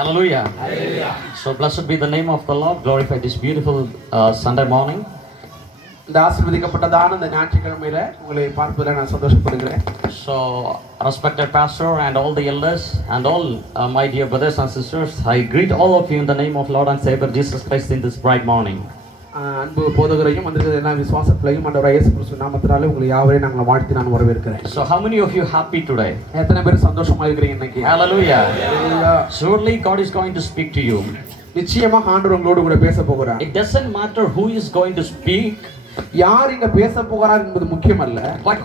Hallelujah. Hallelujah. So blessed be the name of the Lord. Glorify this beautiful Sunday morning. இந்த ஆசீர்வதிக்கப்பட்டதான இந்த ஞாயிற்றுக்கிழமையில உங்களை பார்ப்பதில் நான் சந்தோஷப்படுகிறேன். So respected pastor and all the elders and all my dear brothers and sisters, I greet all of you in the name of Lord and Savior Jesus Christ in this bright morning. அன்பு போதகரையும் வந்திருக்கிற எல்லா விசுவாசத்திலையும் ஆண்டவராகிய இயேசு கிறிஸ்து நாமத்தினாலே உங்களை யாவரையும் நாங்கள் வாழ்த்தி நான் வரவேற்கிறேன். So how many of you happy today? எத்தனை பேர் சந்தோஷமா இருக்கிறீங்க இன்னைக்கு? Hallelujah. Hallelujah. Surely God is going to speak to you. நிச்சயமாக ஆண்டவர் உங்களோடு கூட பேச போகிறார். It doesn't matter who is going to speak, யார் இங்க பேச போகிறார் என்பது முக்கியம் அல்ல, but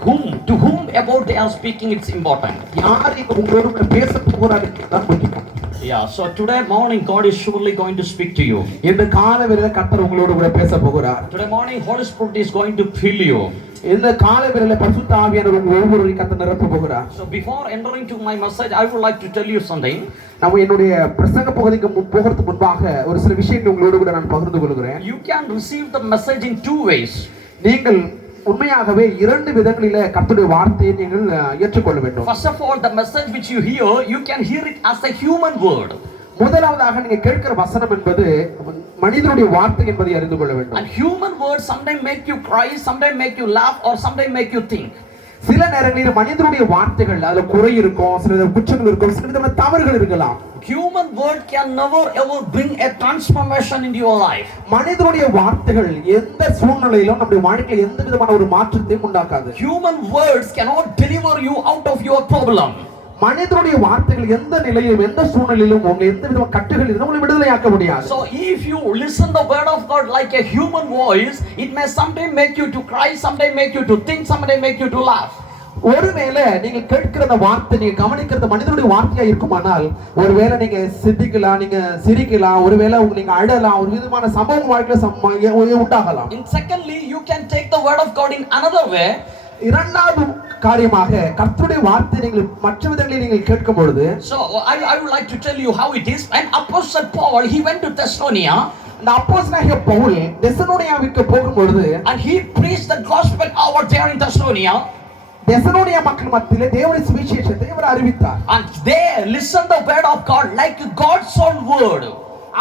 to whom about they are speaking, it's important. யார் இங்க உங்களோடு கூட பேச போகிறார் என்பதுதான் முக்கியம். Yeah, so today morning God is surely going to speak to you. இந்த காலைவேளையில கர்த்தர் உங்களோடு கூட பேச போகிறார். Today morning Holy Spirit is going to fill you. இந்த காலைவேளையில பரிசுத்த ஆவியானவர் உங்கள் ஒவ்வொருவரையும் கர்த்தர் நிரப்ப போகிறார். So before entering to my message, I would like to tell you something. நான் என்னுடைய பிரசங்க பகுதிக்கு போகிறதுக்கு முன்பாக ஒரு சில விஷயங்களை உங்களோடு கூட நான் பகிர்ந்து கொள்கிறேன். You can receive the message in two ways. நீங்கள் உண்மையாகவே இரண்டு விதங்களிலே கர்த்தருடைய வார்த்தையை நீங்கள் ஏற்றுக்கொள்ள வேண்டும். First of all, the message which you can hear it as a human word. முதலாவதாக நீங்க கேட்கிற வசனம் என்பது மனிதனுடைய வார்த்தை என்பதை அறிந்து கொள்ள வேண்டும். And human words sometimes make you cry, sometimes make you laugh, or sometimes make you think. சில நேரங்களில் மனிதனுடைய வார்த்தைகள் அதுல குறை இருக்கும், சில குற்றங்கள் இருக்கும், சில விதமான தவறுகள் இருக்கலாம். Human word can never ever bring a transformation into your life. மனிதனுடைய வார்த்தைகள் எந்த சூழ்நிலையிலும் நம்முடைய வாழ்க்கையில் எந்த விதமான ஒரு மாற்றத்தையும் உண்டாக்காது. Human words cannot deliver you out of your problem. மனிதனுடைய வார்த்தைகள் எந்த நிலையிலும் எந்த சூழ்நிலையிலும் உங்களை எந்த விதமான கட்டுகள் இருந்து உங்களை விடுதலையாக்க முடியாது. So if you listen the word of God like a human voice, it may someday make you to cry, someday make you to think, someday make you to laugh. ஒருவேளை நீங்க கேட்கிற அந்த வார்த்தை நீங்க கவனிக்கிறது மனிதனுடைய வார்த்தையா இருக்குமானால் ஒருவேளை நீங்க சிந்திக்கலாம், நீங்க சிரிக்கலாம், ஒருவேளை நீங்க அழலாம், ஒரு விதமான சம்பவம் வாழ்க்கையில உண்டாகலாம். And secondly, you can take the word of God in another way. இரண்டாவது காரியமாக கர்த்தருடைய வார்த்தை நீங்கள் மற்ற விதங்களில் நீங்கள் கேட்கும் பொழுது, so I would like to tell you how it is. When Apostle Paul he went to Thessalonica, அந்த அப்போஸ்தலனாகிய பவுல் தெசலோனியாவுக்கு போகும்பொழுது, and he preached the gospel over there in Thessalonica. தெசலோனியா மக்கள் மத்தியிலே தேவனுடைய சுவிசேஷத்தை அவர் அறிவித்தார். And they listened the word of God like God's own word.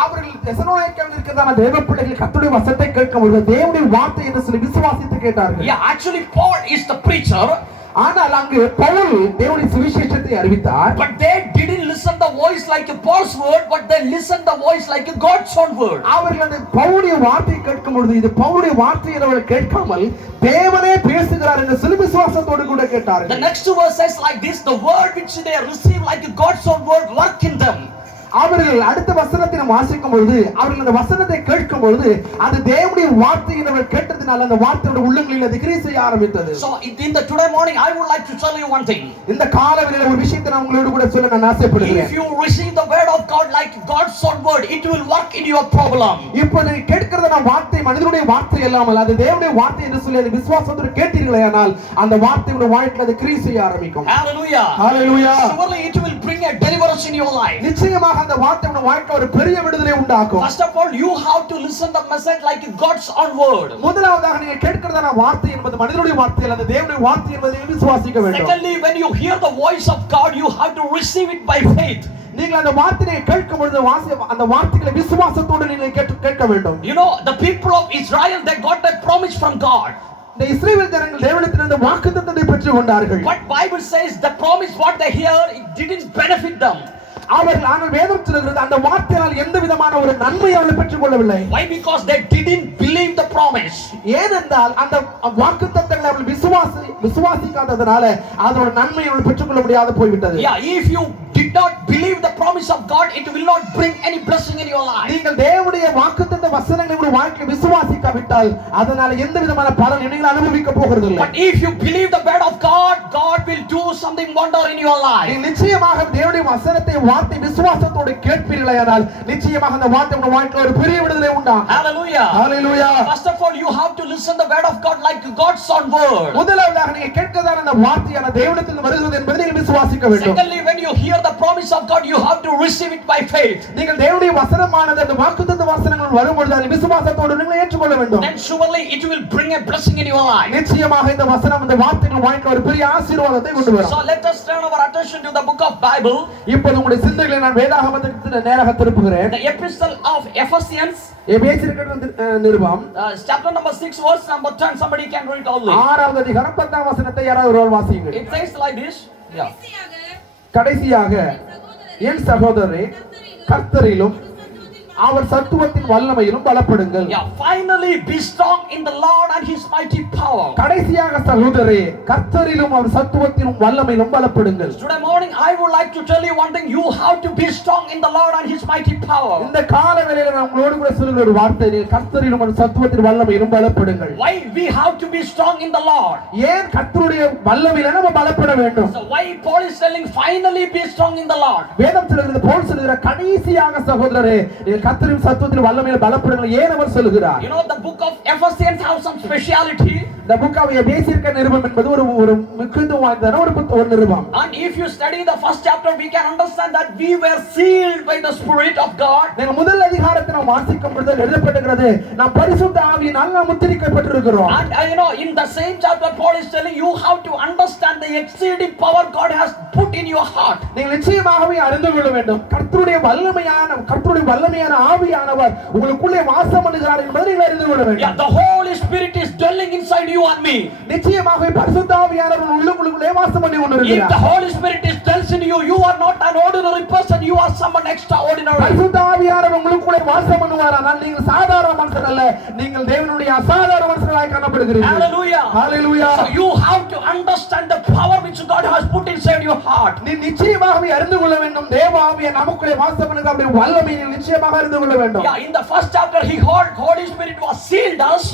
அவர்கள் தெசலோனியாவில் இருக்கிறதான தேவ பிள்ளைகள் கர்த்தருடைய வசனத்தை கேட்கும்போது தேவனுடைய வார்த்தை என்று சொல்லி விசுவாசித்து கேட்டார்கள். Yeah, actually Paul is the preacher. ஆனால் அங்கு பவுல் தேவனுடைய சுவிசேஷத்தை அறிவித்தார். But they didn't listen the voice like a Paul's word, but they listened the voice like a God's own word. அவர்கள் அந்த பவுலுடைய வார்த்தையை கேட்கும்போது இது பவுலுடைய வார்த்தை என்று அவர்கள் கேட்காமல் தேவனே பேசுகிறார் என்று சொல்லி விசுவாசத்தோடு கூட கேட்டார்கள். The next verse says like this: the word which they receive like a God's own word work in them. அவர்கள் அடுத்த வசனத்தை நாம் வாசிக்கும் பொழுது அவர்கள் அந்த வசனத்தை கேட்கும் பொழுது அது தேவனுடைய வார்த்தை என்று கேட்டதனால அந்த வார்த்தையோட உள்ளங்களில் அது கிரியை செய்ய ஆரம்பித்தது. So in the today morning I would like to tell you one thing. இந்த காலைவேளையில ஒரு விஷயத்தை நான் உங்களோடு கூட சொல்ல நான் ஆசைப்படுகிறேன். If you receive the word of God like God's own word, it will work in your problem. இப்போ நீங்க கேட்கிறத வார்த்தை மனிதனுடைய வார்த்தை இல்லாமல் அது தேவனுடைய வார்த்தை என்று சொல்லி அது விசுவாசத்தோடு கேட்டீர்களேயானால் அந்த வார்த்தையோட வாழ்க்கையில அது கிரியை செய்ய ஆரம்பிக்கும். Hallelujah. Hallelujah. Surely it will bring a deliverance in your life. நிச்சயமாக அந்த வார்த்தையோட வாழ்க்கையில ஒரு பெரிய விடுதலை உண்டாக்கும். First of all, you have to listen the message like God's own word. முதலாவதாக நீங்க கேட்கிறதான வார்த்தை என்பது மனிதனுடைய வார்த்தை அல்ல தேவனுடைய வார்த்தை என்பதை விசுவாசிக்க வேண்டும். Secondly, when you hear the voice of God, you have to receive it by faith. நீங்கள் அந்த வார்த்தையை கேட்கும் பொழுது அந்த வார்த்தைகளை விசுவாசத்தோடு நீங்கள் கேட்க வேண்டும். You know, the people of Israel, they got that promise from God. இந்த இஸ்ரவேல் ஜனங்கள் தேவனிடத்திலிருந்து வாக்குத்தத்தத்தை பெற்றுக் கொண்டார்கள். But Bible says the promise what they hear, it didn't benefit them. அவர்கள் ஆனால் வேதம் சொல்கிறது அந்த வார்த்தையால் எந்த விதமான ஒரு நன்மையை அவர்கள் பெற்றுக் கொள்ளவில்லை. Why? Because they didn't believe the promise. ஏனென்றால் அந்த வாக்குத்தத்தங்களை அவர்கள் விசுவாசிக்காததனால அதோட நன்மையை அவர்கள் பெற்றுக்கொள்ள முடியாத போய்விட்டது. Yeah, if you did not believe the promise of God, it will not bring any blessing in your life. நீங்கள் தேவனுடைய வாக்குத்தத்த வசனங்களை உங்கள் வாழ்க்கையில் விசுவாசிக்காவிட்டால் அதனால எந்த விதமான பலன் நீங்கள் அனுபவிக்க போகிறது இல்லை. But if you believe the word of God, God will do something wonder in your life. நீங்கள் நிச்சயமாக தேவனுடைய வசனத்தை வார்த்தை விசுவாசத்தோடு கேட்பீர்களானால் நிச்சயமாக அந்த வார்த்தை உங்கள் வாழ்க்கையில் ஒரு பெரிய விடுதலை உண்டாகும். Hallelujah. Hallelujah. First of all, you have to listen the word of God like God's own word. முதலாவதாக நீங்க கேட்கிறதான அந்த வார்த்தையான தேவனிடத்திலிருந்து வருகிறது என்பதை நீங்கள் விசுவாசிக்க வேண்டும். Secondly, when you hear the promise of God, you have to receive it by faith. நீங்கள் தேவனுடைய வசனமானது அந்த வாக்குத்தத்த வசனங்கள் வரும்போது அதை விசுவாசிக்க விசுவாசத்தோடு நீங்கள் ஏற்றுக்கொள்ள வேண்டும். then surely it will bring a blessing in your life. நிச்சயமாக இந்த வசனம் இந்த வார்த்தைகள் வாழ்க்கையில் ஒரு பெரிய ஆசீர்வாதத்தை கொண்டு வரும். So let us turn our attention to the book of Bible. இப்போது உங்களுடைய சிந்தனைகளை நான் வேதாகமத்துக்கு நேராக திருப்புகிறேன். The epistle of Ephesians, எபேசியருக்கு Nirupam chapter number 6 verse number 10. Somebody can read all this. 6வது அதிகாரம் 10ஆம் வசனத்தை யாராவது ஒருவர் வாசியுங்கள். It says like this. Yeah. கடைசியாக என் சகோதரரே கர்த்தரிலும் அவர் சத்துவத்தின் வல்லமையிலும் பலப்படுங்கள். Yeah, finally be strong in the Lord and his mighty power. கடைசியாக சகோதரரே கர்த்தரிலும் அவர் சத்துவத்திலும் வல்லமையிலும் பலப்படுங்கள். Today morning I would like to tell you one thing. You have to be strong in the Lord and his mighty power. இந்த கால வேளையில நான் உங்களோடு கூட சொல்லுகிற ஒரு வார்த்தை, கர்த்தரிலும் அவர் சத்துவத்தின் வல்லமையிலும் பலப்படுங்கள். Why we have to be strong in the Lord? ஏன் கர்த்தருடைய வல்லமையில நம்ம பலப்பட வேண்டும்? So why Paul is telling finally be strong in the Lord? வேதம் சொல்கிறது, பவுல் சொல்கிற கடைசியாக சகோதரரே கர்த்தரின் சத்துவத்தின் வல்லமையில பலப்படுங்கள். ஏன் அவர் சொல்கிறார்? You know the book of Ephesians have some speciality. The book of எபேசியருக்கு நிருபம் என்பது ஒரு முக்கியத்துவம் வாய்ந்த ஒரு நிருபம். And if you study the first chapter we can understand that we were sealed by the Spirit of God. நீங்கள் முதல் அதிகாரத்தை நாம் வாசிக்கும் பொழுது எழுதப்பட்டிருக்கிறது, நாம் பரிசுத்த ஆவியினால் நாம் முத்திரிக்கப்பட்டிருக்கிறோம். And you know in the same chapter Paul is telling you how to understand the exceeding power God has put in your heart. நீங்கள் நிச்சயமாகவே அறிந்து கொள்ள வேண்டும், கர்த்தருடைய வல்லமையான ஆவியானவர் உங்களுக்குள்ளே வாசம் பண்ணுகிறார் என்பதை நீங்கள் அறிந்து கொள்ள வேண்டும். Yeah, the Holy Spirit is dwelling inside you and me. நிச்சயமாகவே பரிசுத்த ஆவியானவர் உள்ளுக்குள்ளே வாசம் பண்ணி கொண்டிருக்கிறார். If the Holy Spirit is dwells in you, you are not an ordinary person, you are someone extraordinary. பரிசுத்த ஆவியானவர் உங்களுக்குள்ளே வாசம் பண்ணுவாரானால் நீங்கள் சாதாரண மனுஷன் அல்ல, நீங்கள் தேவனுடைய அசாதாரண மனுஷனாய் காணப்படுகிறீர்கள். Hallelujah. Hallelujah. So you have to understand the power which God has put inside your heart. நீ நிச்சயமாகவே அறிந்து கொள்ள வேண்டும், தேவ ஆவியை நமக்குள்ளே வாசம் பண்ணுகிற அவருடைய வல்லமையை நிச்சயமாக அறிந்து கொள்ள வேண்டும். Yeah, in the first chapter Holy Spirit was sealed us.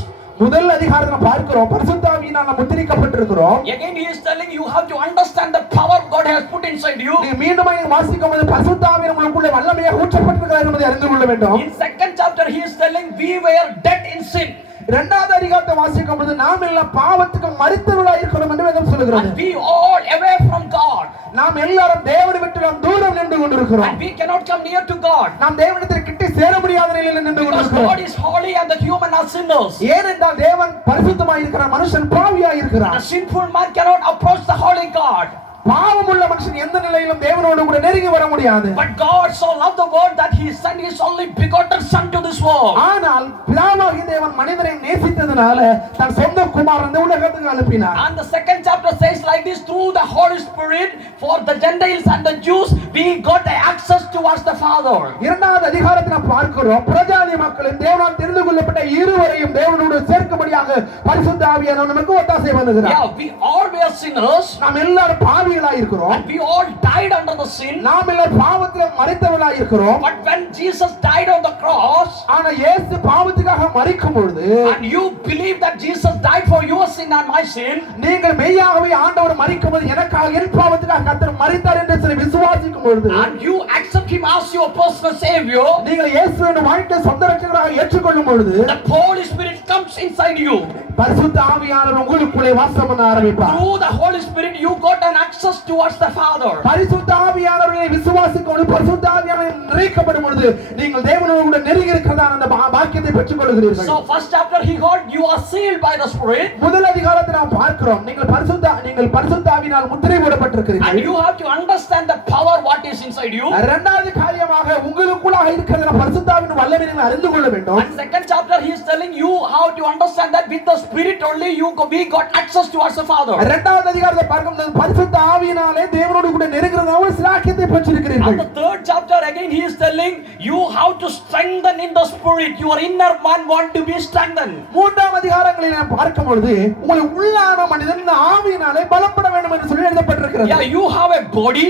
முதல் அதிகாரத்தை பார்க்கிறோம், பரிசுத்த ஆவியினால் நாம் முத்திரிக்கப்பட்டிருக்கிறோம். Again he is telling you have to understand the power God has put inside you. நீ மீண்டும் வாசிக்கும்போது பரிசுத்த ஆவி உங்களுக்குள்ளே வல்லமையாக ஊற்றப்பட்டிருக்கிறார் என்பதை அறிந்து கொள்ள வேண்டும். In second chapter he is telling we were dead in sin. இரண்டாவது அதிகாரத்தை வாசிக்கும்போது நாம் எல்லாம் பாவத்துக்கு மரித்தவர்களாய் இருக்கிறோம் என்று வேதம் சொல்கிறது. And we all away from God. நாம் எல்லாரும் தேவனை விட்டு நாம் தூரம் நின்று கொண்டிருக்கிறோம். And we cannot come near to God. நாம் தேவனிடத்தில் கிட்ட சேர முடியாத நிலையில் நின்று கொண்டிருக்கிறோம். God is holy and the human are sinners. ஏனென்றால் தேவன் பரிசுத்தமாய் இருக்கிறார், மனுஷன் பாவியாய் இருக்கிறார். The sinful man cannot approach the holy God. பாவமுள்ள மனுஷன் எந்த நிலையிலும் தேவனோடு கூட நெருங்கி வர முடியாது. But God so loved the world that he sent his only begotten son to this world. ஆனால் பிதாவாகிய தேவன் மனிதனை நேசித்ததனால தன் சொந்த குமாரனை இந்த உலகத்துக்கு அனுப்பினார். And the second chapter says like this, through the Holy Spirit for the Gentiles and the Jews we got the access towards the Father. இரண்டாவது அதிகாரத்தை நாம் பார்க்கிறோம், பிரஜாதி மக்களின் தேவனால் தெரிந்து கொள்ளப்பட்ட இருவரையும் தேவனோடு சேர்க்கும்படியாக பரிசுத்த ஆவியானவர் நமக்கு ஒத்தாசை பண்ணுகிறார். Yeah, we all were sinners. நாம் எல்லாரும் பாவிகளாய் இருக்கிறோம். And we all died under the sin. நாம் எல்லாரும் பாவத்தில் மரித்தவர்களாய் இருக்கிறோம். But when Jesus died on the cross, ஆனா இயேசு பாவத்துக்காக மரிக்கும் பொழுது, and you believe that Jesus died for your sin and my sin, நீங்கள் மெய்யாகவே ஆண்டவர் மரிக்கும்போது எனக்காக என் பாவத்துக்காக கர்த்தர் மரித்தார் என்று சொல்லி விசுவாசிக்கும் பொழுது, and you accept him as your personal savior, நீங்கள் இயேசுவின் வாழ்க்கையை சொந்த இரட்சகராக ஏற்றுக்கொள்ளும் பொழுது the Holy Spirit comes inside you. பரிசுத்த ஆவியானவர் உங்களுக்குள்ளே வாசம் பண்ண ஆரம்பிப்பார். Through the Holy Spirit you got an access towards the Father. பரிசுத்த ஆவியானவரை விசுவாசிக்கும் பொழுது, பரிசுத்த ஆவியானவர் நிறைக்கப்படும் பொழுது நீங்கள் தேவனோடு கூட நெருங்கி இருக்கிறதான அந்த பாக்கியத்தை பெற்றுக் கொள்கிறீர்கள். So first chapter he got you are sealed by the Spirit. முதல் அதிகாரத்தை நாம் பார்க்கிறோம், நீங்கள் பரிசுத்த ஆவியினால் முத்திரை போடப்பட்டிருக்கிறீர்கள். And you have to understand the power what is inside you. இரண்டாவது காரியமாக உங்களுக்குள்ளாக இருக்கிற பரிசுத்த ஆவியின் வல்லமையை நீங்கள் அறிந்து கொள்ள வேண்டும். And second chapter he is telling you how to understand that with the Spirit only we got access towards the Father. இரண்டாவது அதிகாரத்தை பார்க்கும்போது பரிசுத்த ஆவியினாலே தேவனோடு கூட நெருங்குறதான சிலாக்கியத்தை பெற்றிருக்கிறீர்கள். And the third chapter again he is telling you how to strengthen in the Spirit. Your inner man want to be strengthened. மூன்றாம் அதிகாரங்களை நாம் பார்க்கும் பொழுது உங்கள் உள்ளான மனிதன் இந்த ஆவியினாலே பலப்பட வேண்டும் என்று சொல்லி எழுதப்பட்டிருக்கிறது. Yeah, you have a body,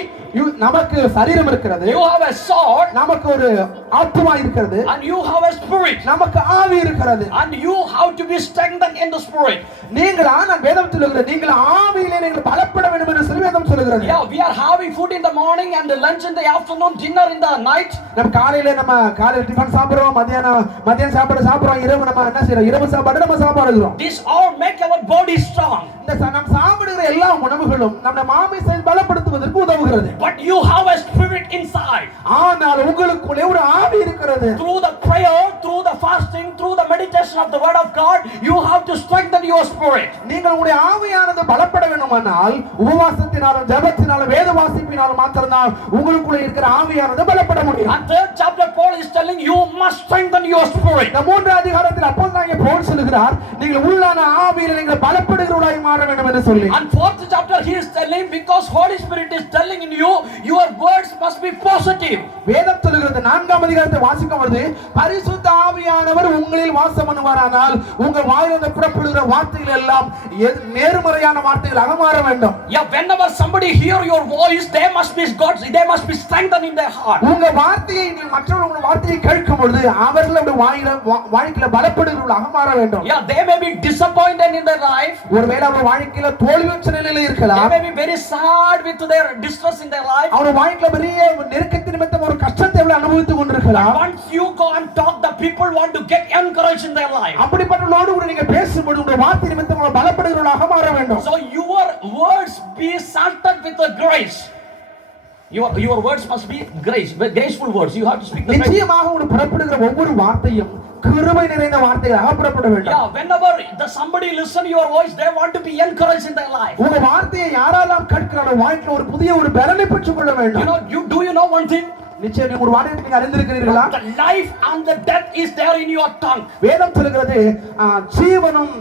நமக்கு சரீரம் இருக்கிறது, you have a soul, நமக்கு ஒரு ஆத்மா இருக்கிறது, and you have a spirit, நமக்கு ஆவி இருக்கிறது. and you have to be strengthened in the Spirit. நீங்கள் நான் வேதம் சொல்லுகிறது, நீங்கள் ஆவியிலே நீங்கள் பலப்பட வேண்டும் என்று சொல்லி வேதம் சொல்லுகிறது. Yeah, we are having food in the morning and lunch in the afternoon, dinner in the night. நம்ம காலையில டிபன் சாப்பிடுறோம், மத்தியானம் சாப்பிடுறோம், இரவு நம்ம என்ன செய்றோம், இரவு சாப்பாடு நம்ம சாப்பிடுறோம். This all make our body strong. இந்த நம்ம சாப்பிடுகிற எல்லா உணவுகளும் நம்ம மாமிசத்தை பலப்படுத்துவதற்கு உதவுகிறது. But you have a spirit inside. ஆனால் உங்களுக்குள்ளே ஒரு ஆவி இருக்கிறது. Through the prayer, through the fasting, through through the meditation of the word of God, you have to strengthen your spirit. நீங்கள் உங்களுடைய ஆவியானது பலப்பட வேண்டுமானால் உபவாசத்தினாலும் ஜெபத்தினாலும் வேத வாசிப்பினாலும் மாத்திரம்தான் உங்களுக்குள்ள இருக்கிற ஆவியானது பலப்பட முடியும். And third chapter Paul is telling you must strengthen your spirit. இந்த மூன்றாவது அதிகாரத்தில் அப்போஸ்தலனாகிய பவுல் சொல்கிறார் நீங்கள் உள்ளான ஆவியிலே நீங்கள் பலப்படுகிறவர்களாய் மாற வேண்டும் என்று சொல்லி. And fourth chapter he is telling because Holy Spirit is telling in you your words must be positive. வேதம் சொல்கிறது நான்காம் அதிகாரத்தை வாசிக்கும் பொழுது பரிசுத்த ஆவியானவர் உங்களில் வாசம் பண்ணுவாரானால் உங்கள் வாயிலிருந்து புறப்படுகிற வார்த்தைகள் எல்லாம் நேர்மறையான வார்த்தைகளாக மாற வேண்டும். Yeah, whenever somebody hear your voice they must be strengthened in their heart. உங்க வார்த்தையை மற்றவர்கள் வார்த்தையை கேட்கும் பொழுது அவர்களுடைய வாழ்க்கையில பலப்படுகிறவர்களாக மாற வேண்டும். Yeah, they may be disappointed in their life. ஒருவேளை அவங்க வாழ்க்கையில தோல்வியுற்ற நிலையில இருக்கலாம். They may be very sad with their distress in their life. அவங்க வாழ்க்கையில பெரிய நெருக்கத்தின் நிமித்தம் ஒரு கஷ்டத்தை அனுபவித்துக் கொண்டிருக்கலாம். Once you go and talk, the people want to get encouraged in their life. அப்படிப்பட்டவர்களோடு கூட நீங்க பேசும்போது உங்க வார்த்தை நிமித்தம் அவங்க பலப்படுகிறவர்களாக மாற வேண்டும். So your words be salted with the grace. Your words must be graceful words. You have to speak the grace. நிச்சயமாக உங்களுக்கு புறப்படுகிற ஒவ்வொரு வார்த்தையும் கிருபை நிறைந்த வார்த்தைகளாக புறப்பட வேண்டும். Yeah, whenever somebody listen your voice, they want to be encouraged in their life. உங்க வார்த்தையை யாரெல்லாம் கேட்கிறாரோ வாழ்க்கையில ஒரு புதிய ஒரு பலனை பெற்றுக் கொள்ள வேண்டும். You know one thing? நிச்சயம் ஒரு வார்த்தையை நீங்க அறிந்திருக்கிறீர்களா? The life and the death is there in your tongue. வேதம் சொல்கிறது ஜீவனும்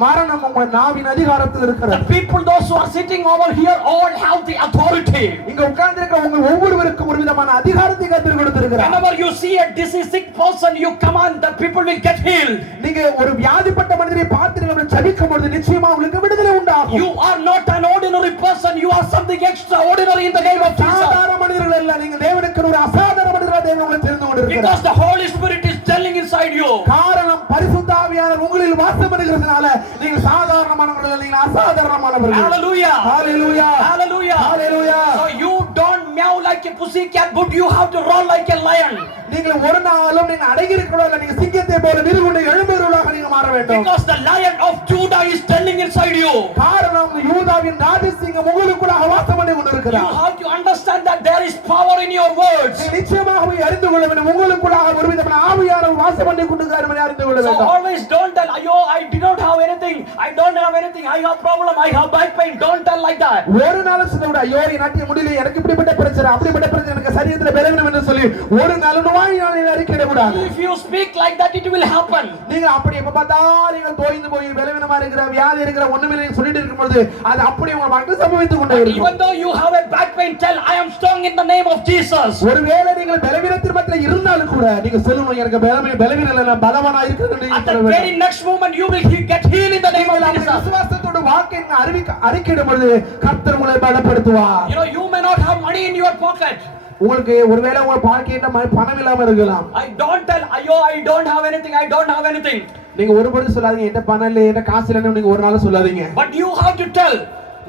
மரணம் உங்கள் நாவின் அதிகாரத்தில் இருக்கிறது. The people those who are sitting over here all have the authority. இங்க உட்கார்ந்து இருக்கிற உங்க ஒவ்வொருவருக்கும் ஒரு விதமான அதிகாரத்தை கர்த்தர் கொடுத்திருக்கிறார். Whenever you see a diseased sick person, you command that people will get healed. நீங்க ஒரு வியாதிப்பட்ட மனிதரை பார்த்து நீங்க ஜெபிக்கும் பொழுது நிச்சயமா உங்களுக்கு விடுதலை உண்டாகும். You are not an ordinary person, you are something extraordinary in the name of Jesus. சாதாரண மனிதர்கள் அல்ல, நீங்க தேவனுக்கு ஒரு அசாதாரண மனிதராக தேவன் உங்களை தெரிந்து கொண்டிருக்கிறார். Because the Holy Spirit is telling inside you. காரணம் பரிசுத்த ஆவியானவர் உங்களில் வாசம் பண்ணுகிறதுனால நீங்க சாதாரணமானவர்கள் அல்ல, நீங்க அசாதாரணமானவர்கள். Hallelujah. Hallelujah. Hallelujah. Hallelujah. So you don't meow like a pussy cat, but you have to roar like a lion. நீங்கள் ஒரு நாளும் நீங்க அடங்கி இருக்கக்கூடாது, நீங்க சிங்கத்தை போல நிறுவன எழும்புகிறவர்களாக நீங்க மாற வேண்டும். Because the lion of Judah is telling inside you. காரணம் யூதாவின் ராஜசிங்கம் உங்களுக்குள்ளாக வாசம் பண்ணி கொண்டிருக்கிறார். You have to understand that there is power in your words. நிச்சயமாகவே அறிந்து கொள்ள வேண்டும் உங்களுக்குள்ளாக ஒரு விதமான ஆவியானவர் வாசம் பண்ணி கொண்டிருக்கிறார் என்று அறிந்து கொள்ள வேண்டும். So always don't tell, "Ayo, I did not have anything. I don't have anything. I have problem. I have back pain." Don't tell like that. ஒரு நாள் சொல்லுடா, "ஐயோ, என்னால முடியல. எனக்கு இப்படிப்பட்ட பிரச்சனை, அப்படிப்பட்ட பிரச்சனை, எனக்கு சரீரத்துல பலவீனம்" என்று சொல்லி ஒரு நாள் வாயினாலே அறிக்கையிட கூடாது. If you speak like that, it will happen. நீங்க அப்படி எப்ப பார்த்தாலும் நீங்கள் தோய்ந்து போய் பலவீனமா இருக்கிற வியாதி இருக்கிற ஒண்ணுமே சொல்லிட்டு இருக்கும்போது அது அப்படியே உங்க வாழ்க்கையில் சம்பவித்துக் கொண்டே இருக்கும். Even though you have a back pain, tell, "I am strong in the name of Jesus." ஒருவேளை நீங்கள் பலவீனத்தின் மத்தியில இருந்தாலும் கூட நீங்க சொல்லுங்க, எனக்கு பலவீனம் இல்ல, நான் பலவானா இருக்கிறேன்னு At the very next moment you will get healed in the name of Jesus. விசுவாசத்தோட வாழ்க்கையை அறிக்கையிடும் பொழுது கர்த்தர் உங்களை பலப்படுத்துவார். You may not have money in your pocket. உங்களுக்கு ஒருவேளை உங்க பாக்கெட்ல பணம் இல்லாம இருக்கலாம். I don't tell, "Ayo, I don't have anything. I don't have anything." நீங்க ஒருபோதும் சொல்லாதீங்க, என்கிட்ட பணம் இல்ல, என்கிட்ட காசு இல்லன்னு நீங்க ஒரு நாள் சொல்லாதீங்க. But you have to tell.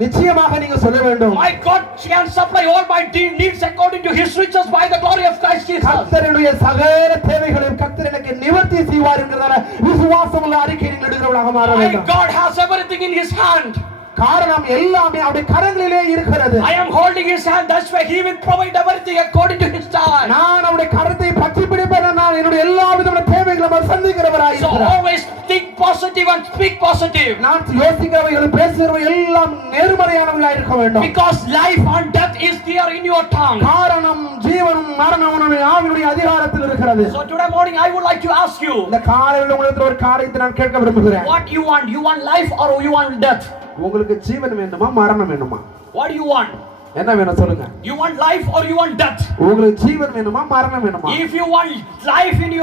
நிச்சயமாக நீங்க சொல்ல வேண்டும், "My God can supply all my needs according to his riches by the glory of Christ Jesus." கர்த்தருடைய சகல தேவைகளையும் கர்த்தர் எனக்கு நிவர்த்தி செய்வார் என்கிறதால விசுவாசமுள்ள அறிக்கை நீங்கள் எடுக்கிறவர்களாக மாற வேண்டும். My God has everything in his hand. காரணம் எல்லாமே அவருடைய கரங்களிலே இருக்கிறது. I am holding his hand, that's why he will provide everything according to his time. நான் அவருடைய கரத்தை பற்றி பிடிப்பேன், நான் என்னுடைய எல்லா விதமான தேவைகளையும் அவர் சந்திக்கிறவராய் இருக்கிறார். So always think positive and speak positive. நான் யோசிக்கிறவைகள் பேசுகிறவை எல்லாம் நேர்மறையானவையா இருக்க வேண்டும். Because life and death is there in your tongue. காரணம் ஜீவனும் மரணமும் உன்னுடைய ஆவியுடைய அதிகாரத்தில் இருக்கிறது. So today morning I would like to ask you, இந்த காலையில் உங்களுக்கு ஒரு காரியத்தை நான் கேட்க விரும்புகிறேன். what you want? You want life or you want death? உங்களுக்கு ஜீவன் வேண்டுமா மரணம் வேண்டுமா? What do you want? என்ன வேணும் சொல்லுங்க. You want life or you want death? உங்களுக்கு ஜீவன் வேண்டுமா மரணம் வேண்டுமா? If you want life in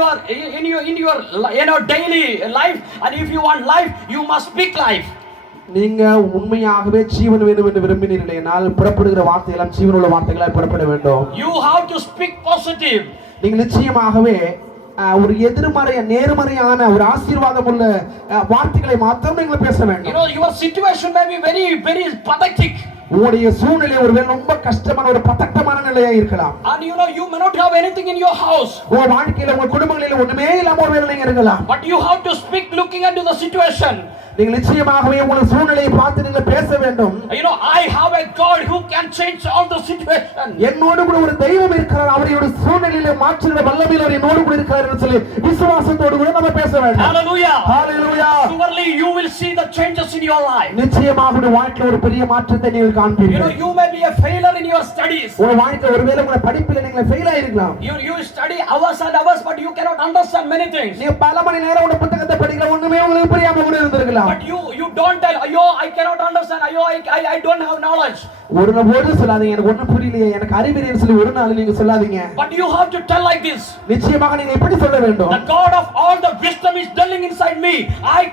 your daily life, and if you want life, you must speak life. நீங்க உண்மையாகவே ஜீவன் வேண்டும் என்று விரும்பினீர்களே, நாள் புறப்படுகிற வார்த்தையெல்லாம் ஜீவனுள்ள வார்த்தைகளாய் புறப்பட வேண்டும். You have to speak positive. நீங்க நிச்சயமாகவே ஒரு எதிர்மறைய நேர்மறையான ஒரு ஆசீர்வாதம் உள்ள வார்த்தைகளை மாத்திரம் நீங்கள் பேச வேண்டும். Your situation may be very very pathetic. உங்களுடைய சூழ்நிலை ஒருவேளை ரொம்ப கஷ்டமான ஒரு பதட்டமான நிலையா இருக்கலாம். And you may not have anything in your house. உங்க வாழ்க்கையில உங்க குடும்பங்களில ஒண்ணுமே இல்லாம ஒருவேளை நீங்க இருக்கலாம். But you have to speak looking into the situation. நீங்கள் நிச்சயமாகவே உங்கள் சூழ்நிலையை பார்த்து நீங்கள் பேச வேண்டும். I have a God who can change all the situation. என்னோடு கூட ஒரு தெய்வம் இருக்கிறார், அவருடைய சூழ்நிலையை மாற்றுகிற வல்லமையில் அவர் என்னோடு கூட இருக்கிறார் என்று சொல்லி விசுவாசத்தோடு கூட நம்ம பேச வேண்டும். Hallelujah. Hallelujah. Surely you will see the changes in your life. நிச்சயமாக உங்க வாழ்க்கையில ஒரு பெரிய மாற்றத்தை நீங்கள் காண்பீர்கள். You may be a failure in your studies. உங்க வாழ்க்கை ஒருவேளை உங்க படிப்பில நீங்க fail ஆயிருக்கலாம். You study hours and hours but you cannot understand many things. நீங்க பல மணி நேரம் ஒரு புத்தகத்தை படிக்கிற ஒண்ணுமே உங்களுக்கு புரியாம கூட இருந்திருக்கலாம். But you don't tell, I cannot understand, I don't have knowledge. ஒரு நாள் சொல்லாதீங்க எனக்கு ஒண்ணும் புரியலையே எனக்கு அறிவில்லைன்னு சொல்லி ஒரு நாள் நீங்க சொல்லாதீங்க. But you have to tell like this. நிச்சயமாக நீங்க இப்படி சொல்ல வேண்டும். The God of all the wisdom is dwelling inside me. I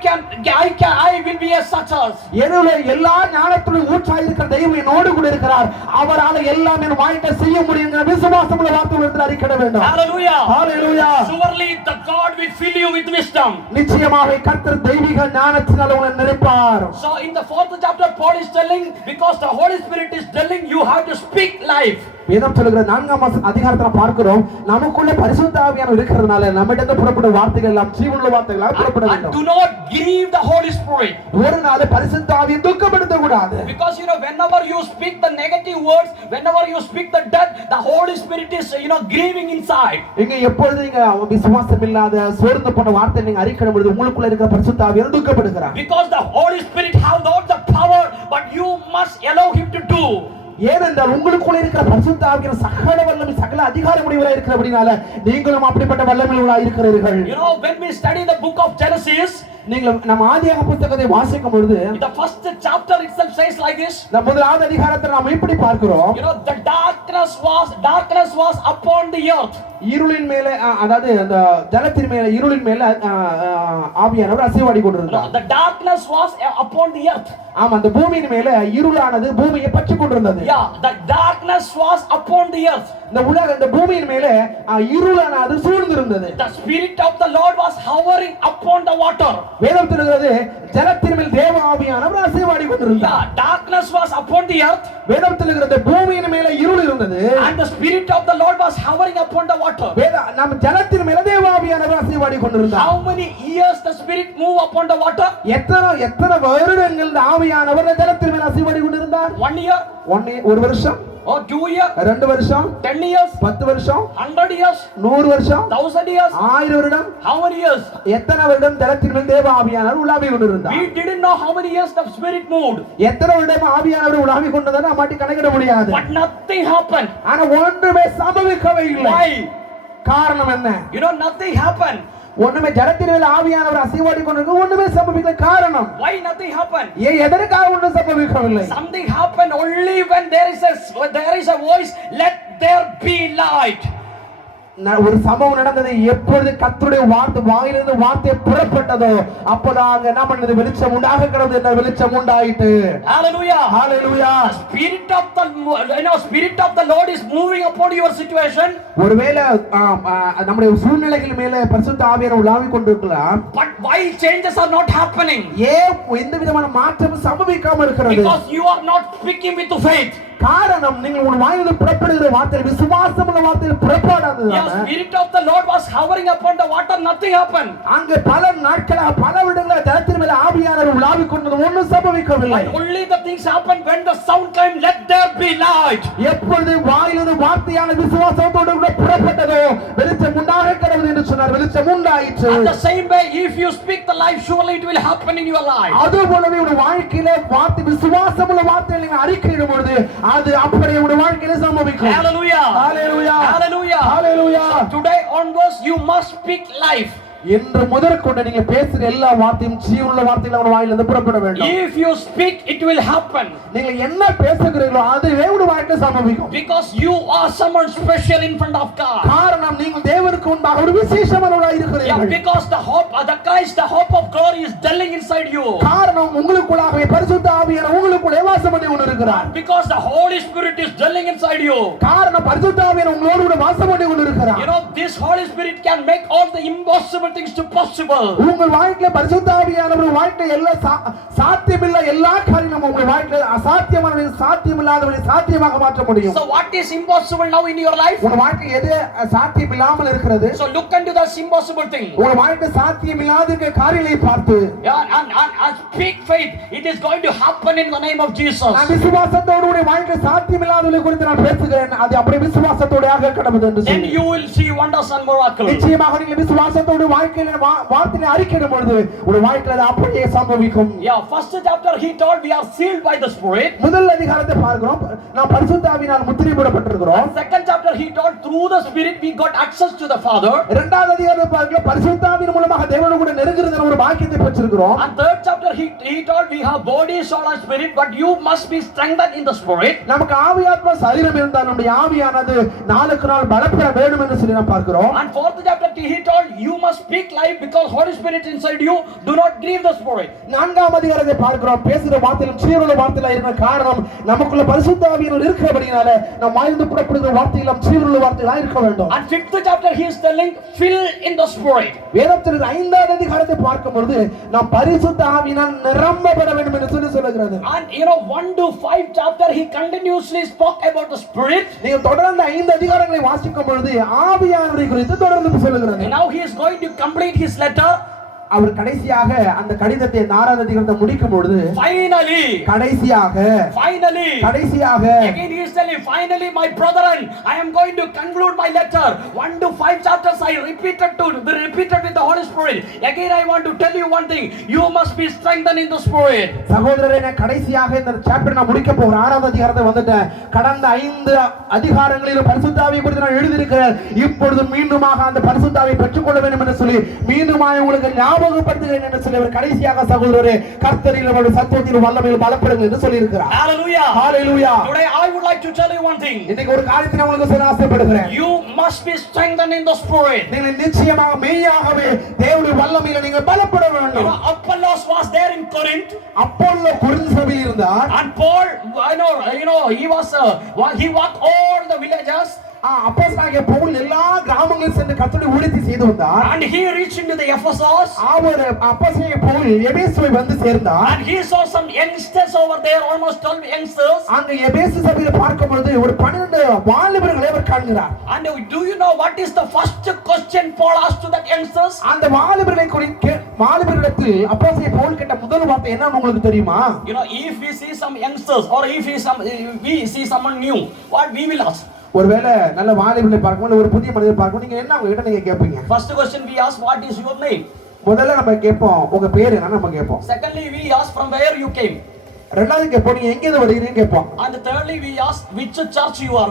will be a success. என்னுடைய எல்லா ஞானத்துடைய ஊற்றாய் இருக்கிற தெய்வம் என்னோடு கூட இருக்கிறார். அவரால் எல்லாம் என் வாழ்க்கையை செய்ய முடியுங்கிற விசுவாசமுள்ள வார்த்தை உங்களிடத்தில் அறிக்கை வேண்டும். Hallelujah. Hallelujah. Surely the God will fill you with wisdom. நிச்சயமாக கர்த்தர் தெய்வீக ஞானத்தினால் உங்களை நிரப்புவார். So in the 4th chapter Paul is telling, because the Holy Spirit is telling, you have to speak life. வேதம் சொல்லுகிற 4ஆம் அதிகாரத்துல பார்க்கிறோம் நமக்குள்ள பரிசுத்த ஆவியானவர் இருக்கிறதுனால நம்மிடந்து புறப்படும் வார்த்தைகள் எல்லாம் ஜீவனுள்ள வார்த்தைகளாக புறப்பட வேண்டும். Do not grieve the Holy Spirit. ஒரு நாள் பரிசுத்த ஆவியை துக்கப்படுத்த கூடாது. Because whenever you speak the negative words, whenever you speak the death, the Holy Spirit is grieving inside. இங்க எப்பொழுது நீங்க விசுவாசம் இல்லாத சோர்ந்து போன வார்த்தை நீங்க அறிக்கையிடும் பொழுது உங்களுக்குள்ள இருக்கிற பரிசுத்த ஆவியானவர் துக்கப்படுகிறார். Because the Holy Spirit has not the power, but you must allow him to do. ஏனென்றால் உங்களுக்குள்ள இருக்கிற பரிசுத்த ஆவியான சகல வல்லமை சகல அதிகாரம் உடையவராய் இருக்கிறபடினால நீங்களும் அப்படிப்பட்ட வல்லமை உள்ளவராய் இருக்கிறீர்கள். When we study the book of Genesis, நீங்கள் நம்ம ஆதியாகம புத்தகத்தை வாசிக்கும் பொழுது the first chapter itself says like this. நம்ம முதலாவது அதிகாரத்தில் நாம் இப்படி பார்க்கிறோம். The darkness was upon the earth. இருளின் மேலே அதாவது அந்த ஜலத்தின் மேலே இருளின் மேலே ஆவியானவர் அசைவாடி கொண்டிருந்தார். The darkness was upon the earth. ஆமா அந்த பூமியின் மேலே இருளானது பூமியை பற்றி கொண்டிருந்தது. The darkness was upon the earth. இந்த பூமியின் மேலே இருளானது சூழ்ந்திருந்தது. The spirit of the Lord was hovering upon the water. வேதம் சொல்கிறது ஜலத்தின் மேல் தேவ ஆவியானவர் அசைவாடி கொண்டிருந்தார். Darkness was upon the earth. வேதம் சொல்கிறது பூமியின் மேலே இருள் இருந்தது. And the spirit of the Lord was hovering upon the water. நம்ம ஜலத்தின் மேலே தேவ ஆவியானவர் அசைவாடி கொண்டிருந்தார். How many years the spirit move upon the water? எத்தனை வருடங்கள் ஆவியானவர் ஜலத்தின் மேலே அசைவாடி கொண்டிருந்தார்? 1 year. ஒரு வருஷம். Or 2 years. 2 வருஷம். 10 years. 10 வருஷம். 100 years. 100 வருஷம். 1000 years. 1000 வருடம். How many years? எத்தனை வருடம் ஜலத்தின் மேல் தேவ ஆவியானவர் உலாவி கொண்டிருந்தார்? We didn't know how many years the spirit moved. எத்தனை வருடம் ஆவியானவர் உலாவி கொண்டதா நம்மாட்டி கணக்கிட முடியாது. But nothing happened. ஆனா ஒன்றுமே சம்பவிக்கவே இல்லை. Why? காரணம் என்ன? Nothing happened. ஒண்ணுமே ஜலத்தின் மேல் ஆவியானவர் அசைவாடி கொண்டிருக்க ஒண்ணுமே சம்பவிக்கல. காரணம் why nothing happened? எதற்காக ஒன்றும் சம்பவிக்கவில்லை? Something happened only when there is a voice, let there be light. ஒரு சம்பவம் நடந்தது. எப்பொழுது கர்த்தருடைய வார்த்தை வாயிலிருந்து வார்த்தை புறப்பட்டதோ அப்போதாக என்ன பண்ணது? வெளிச்சம் உண்டாக கடவுது என்ற வெளிச்சம் உண்டாயிட்டு. Hallelujah. Hallelujah. Spirit of the Lord is moving upon your situation. ஒருவேளை நம்முடைய சூழ்நிலைகள் மேலே பரிசுத்த ஆவியானவர் உலாவிக் கொண்டிருக்கலாம். But why changes are not happening? ஏன் எந்த விதமான மாற்றமும் சம்பவிக்காம இருக்கிறது? Because you are not speaking with faith. காரணம் நீங்கள் உங்கள் வாயிலிருந்து புறப்படுகிற வார்த்தை விசுவாசமுள்ள வார்த்தை புறப்படாதது. Spirit of the Lord was hovering upon the water, nothing happened. அங்கே பல நாட்களாக பல விடங்களாக ஜலத்தின் மேல் ஆவியானவர் உலாவிக் கொண்டது ஒன்றும் சம்பவிக்கவில்லை. Only the things happened when the sound came, let there be light. எப்பொழுது வாயிலிருந்து வார்த்தையான விசுவாசத்தோடு கூட புறப்பட்டதோ வெளிச்சம் உண்டாக கடவுது என்று சொன்னார். வெளிச்சம் உண்டாயிற்று. And the same way if you speak the life, surely it will happen in your life. அதுபோலவே உங்கள் வாழ்க்கையிலே வார்த்தை விசுவாசமுள்ள வார்த்தையை நீங்கள் அறிக்கையிடும் பொழுது அது அப்படியே உங்கள் வாழ்க்கையிலே சம்பவிக்கும். Hallelujah. Hallelujah. Hallelujah. Hallelujah. Today onwards you must speak life. என்று முதற்கொண்டு நீங்க பேசுற எல்லா வார்த்தையும் ஜீவனுள்ள வார்த்தைகள் உங்க வாயிலிருந்து புறப்பட வேண்டும். If you speak, it will happen. நீங்க என்ன பேசுகிறீர்களோ அதுவே உங்க வாழ்க்கையில சம்பவிக்கும். Because you are someone special in front of God. காரணம் நீங்கள் தேவனுக்கு முன்பாக மூலமாக ஒரு விசேஷமானவராய் Yeah, இருக்கிறீர்கள். because the Christ, the hope of glory is dwelling inside you. காரணம் உங்களுக்குள்ளாகவே பரிசுத்த ஆவியானவர் உங்களுக்குள்ளே வாசம் பண்ணி கொண்டிருக்கிறார். Because the Holy Spirit is dwelling inside you. காரணம் பரிசுத்த ஆவியானவர் உங்களோடு கூட வாசம் பண்ணி கொண்டிருக்கிறார். You know, this Holy Spirit can make all the impossible things to possible. உங்கள் வாழ்க்கையில பரிசுத்த ஆவியானவர் வாழ்க்கையில எல்லா சாத்தியமில்ல எல்லா காரியமும் உங்கள் வாழ்க்கையில அசாத்தியமானதை சாத்தியமில்லாததை சாத்தியமாக மாற்ற முடியும். So what is impossible now in your life? உங்க வாழ்க்கையில் எது சாத்தியமில்லாமல் இருக்கிறது? So look into this impossible thing. உங்க வாழ்க்கையில் சாத்தியமில்லாத காரியங்களை பார்த்து Yeah, and speak faith. It is going to happen in the name of Jesus. நான் விசுவாசத்தோடு உடைய வாழ்க்கையில் சாத்தியமில்லாததை குறித்து நான் பேசுகிறேன். அது அப்படியே விசுவாசத்தோடு ஆக கடவுது என்று Then சொல்லி you will see wonders and miracles. நிச்சயமாக நீங்கள் விசுவாசத்தோடு வாழ்க்கையில் வார்த்தையை அறிக்கையிடும் பொழுது உடைய வாழ்க்கையில் அது அப்படியே சம்பவிக்கும். Yeah, first chapter he told we are sealed by the Spirit. முதல் அதிகாரத்தை பார்க்கிறோம், நாம் பரிசுத்த ஆவியினால் முத்திரை போடப்பட்டிருக்கிறோம். Second chapter he told through the Spirit we got access to the Father. இரண்டாவது அதிகாரத்தை பார்க்கிறோம், பரிசுத்த ஆவியின் மூலமாக தேவனோடு கூட நெருங்குகிற ஒரு பாக்கியத்தை பெற்றிருக்கிறோம். And third chapter he told we have body, soul and spirit, but you must be strengthened in the Spirit. நமக்கு ஆவி ஆத்மா சரீரம் இருந்தால் நம்முடைய ஆவியானது நாளுக்கு நாள் பலப்பட வேண்டும் என்று சொல்லி நாம் பார்க்கிறோம். And fourth chapter he told you must speak life because Holy Spirit inside you. Do not grieve the Spirit. நான்காம் அதிகாரத்தை பார்க்கிறோம், பேசுகிற வார்த்தையிலும் ஜீவனுள்ள வார்த்தையில இருக்கிற காரணம் நமக்குள்ள பரிசுத்த ஆவியானவர் இருக்கிறபடியால நாம் வாழ்ந்து புறப்படுகிற வார்த்தையிலும் ஜீவனுள்ள வார்த்தைகளா இருக்க வேண்டும். And fifth chapter he is telling fill in the Spirit. வேதத்தில் ஐந்தாவது அதிகாரத்தை பார்க்கும்போது நாம் பரிசுத்த ஆவியினால் நிரம்பப்பட வேண்டும் என்று சொல்லுகிறது. And you know 1 to 5 chapter he continuously spoke about the Spirit. நீங்கள் தொடர்ந்து 5 அதிகாரங்களை வாசிக்கும் பொழுது ஆவியானவரை குறித்து தொடர்ந்து சொல்லுகிறது. And now he is going to complete his letter. அவர் கடைசியாக அந்த கடிதத்தை 4வது அதிகாரத்தை முடிக்கும் பொழுது கடைசியாக again he is telling finally my brethren I am going to conclude my letter. 1 to 5 chapters I repeated with the Holy Spirit. Again I want to tell you one thing, you must be strengthened in the Spirit. சகோதரரே, நான் கடைசியாக இந்த chapter நான் முடிக்க போறேன். 6வது அதிகாரத்தை வந்துட்டேன். கடந்த 5 அதிகாரங்களில் பரிசுத்த ஆவியை குறித்து நான் எழுதி இருக்கிறேன். இப்பொழுது மீண்டுமாக அந்த பரிசுத்த ஆவியை பெற்றுக்கொள்ள வேண்டும் என்று சொல்லி மீண்டுமாக உங்களுக்கு ஞாபகப்படுத்துகிறேன் என்று சொல்லி அவர் கடைசியாக சகோதரரே கர்த்தரில் அவருடைய சத்தியத்தில் வல்லமையில் பலப்படுங்கள் என்று சொல்லி இருக்கிறார். Hallelujah. Hallelujah. Today I would like to tell you one thing. இன்னைக்கு ஒரு காரியத்தை நான் உங்களுக்கு சொல்ல ஆசைப்படுகிறேன். You must be strengthened in the Spirit. நீங்கள் நிச்சயமாக மெய்யாகவே தேவனுடைய வல்லமையில் நீங்கள் பலப்பட வேண்டும். Apollos was there in Corinth. Apollo Corinth சபையில் இருந்தார். And Paul, he walked all the villages. அப்போஸ்தலனாகிய பவுல் எல்லா கிராமங்களிலும் சென்று கர்த்தருடைய ஊழியத்தை செய்து வந்தார். And he reached into the Ephesus. அவர் அப்போஸ்தலனாகிய பவுல் எபேசுவை வந்து சேர்ந்தார். And he saw some youngsters over there, almost 12 youngsters. அங்க எபேசு சபையில் பார்க்கும் பொழுது ஒரு 12 வாலிபர்களை அவர் காண்கிறார். And do you know what is the first question Paul asked to that youngsters? அந்த வாலிபர்களிடத்தில் அப்போஸ்தலனாகிய பவுல் கேட்ட முதல் வார்த்தை என்னன்னு உங்களுக்கு தெரியுமா? You know, if we see some youngsters or if we see someone new, what we will ask? ஒருவேளை நல்ல வாலிபர்களை பார்க்கும்போது ஒரு புதிய மனிதரை பார்க்கும்போது நீங்க என்ன அவங்க கிட்ட நீங்க கேட்பீங்க? First question we ask, what is your name? முதல்ல நம்ம கேட்போம் உங்க பேர் என்ன நம்ம கேட்போம். Secondly we ask from where you came. ரெண்டாவது கேட்போம் நீங்க எங்க இருந்து வரீங்கன்னு கேட்போம். And thirdly we ask which church you are,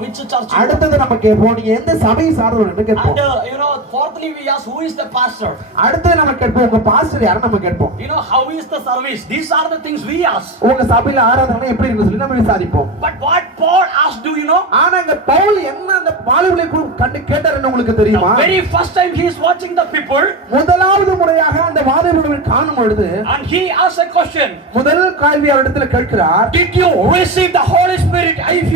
அடுத்து நம்ம கேட்போம் நீங்க எந்த சபையை சார்ந்தவர்னு கேட்போம். And fourthly we ask who is the pastor. அடுத்து நம்ம கேட்போம் உங்க பாஸ்டர் யாரை நம்ம கேட்போம். How is the service? These are the things we ask. உங்க சபையில ஆராதனை எப்படி இருக்குன்னு சொல்லி நம்ம விசாரிப்போம். But what Paul asked, do you know? ஆனா இந்த பவுல் என்ன அந்த வாலிபர்களை கண்டு கேட்டாருன்னு உங்களுக்கு தெரியுமா? The very first time he is watching the people. முதலாவது முறையாக அந்த வாலிபர்களை காணும் பொழுது and he asked a question. முதல் கேள்வி அவரிடத்தில் கேட்கிறார். Did you receive the Holy Spirit if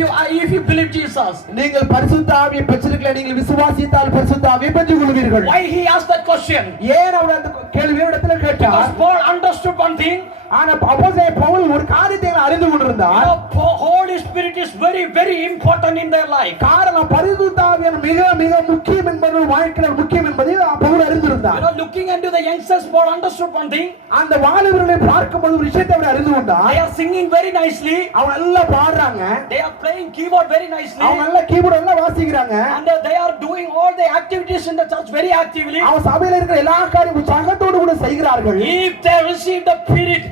you believe Jesus? நீங்கள் பரிசுத்த ஆவியை பெற்றிருக்கீங்களா? நீங்கள் விசுவாசித்தால் பரிசுத்த ஆவியை பெற்றுக்கொள்வீர்கள். Why he asked that question? ஏன் அவர் அந்த கேள்வியை இடத்தில் கேட்டார்? Because Paul understood one thing. ஆனா அப்போஸ்தலனாகிய பவுல் ஒரு காரியத்தை அறிந்து கொண்டிருந்தார். Holy Spirit is very very important in their life. காரணம் பரிசுத்த ஆவியானவர் மிக மிக முக்கியம் என்பது வாழ்க்கையில் முக்கியம் என்பதை பவுல் அறிந்திருந்தார். Looking into the youngsters, Paul understood one thing. அந்த வாலிபர்களை பார்க்கும்போது ஒரு விஷயத்தை அவர் அறிந்து கொண்டார். They are singing very nicely. அவங்க நல்லா பாடுறாங்க. They are playing keyboard very nicely. அவங்க நல்லா கீபோர்ட் நல்லா வாசிக்கிறாங்க. And they are doing all the activities in the church very actively. அவங்க சபையில இருக்கிற எல்லா காரியமும் உற்சாகத்தோடு கூட செய்கிறார்கள். If they receive the Spirit,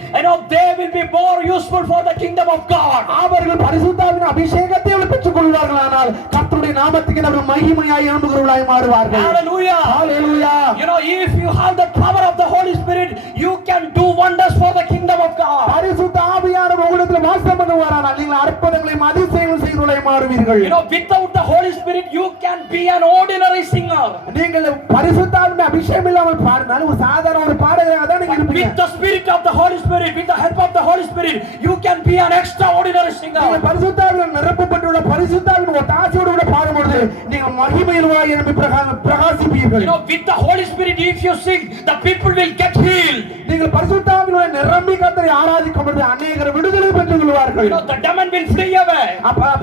they will be more useful for the kingdom of God. அவர்கள் பரிசுத்த ஆவியின் அபிஷேகத்தை பெற்றுக்கொள்வார்களானால் கர்த்தருடைய கர்த்தருடைய நாமத்துக்கு அவர்கள் மகிமையாய் எழும்புகிறவர்களாய் மாறுவார்கள். Hallelujah. Hallelujah. You know, if you have the power of the Holy Spirit, you can do wonders for the kingdom of God. பரிசுத்த ஆவியானவர் உங்களிடத்தில் வாசம் பண்ணுவாரானால் நீங்கள் அற்புதங்களையும் அதிசயங்களையும் செய்கிறவர்களாய் மாறுவீர்கள். You know, without the Holy Spirit, you can be an ordinary singer. நீங்கள் பரிசுத்த ஆவியின் அபிஷேகம் இல்லாமல் பாடினால் ஒரு சாதாரண ஒரு பாடகராக தான் நீங்க இருப்பீங்க. With the spirit of the Holy Spirit, with the help of the Holy Spirit, you can be an extraordinary singer. நீங்கள் பரிசுத்த ஆவியால் நிரப்பப்பட்டுள்ள பரிசுத்த ஆவியின் ஒத்தாசையோடு கூட பாடும்போது நீங்கள் மகிமையில்வாய் எழும்பி பிரகாசிப்பீர்கள். You know, with the Holy Spirit, if you sing, the people will get healed. நீங்கள் பரிசுத்த ஆவியினால் நிரம்பி கர்த்தரை ஆராதிக்கும் பொழுது அநேகர் விடுதலை பெற்றுக் கொள்வார்கள். You know, the demon will flee away.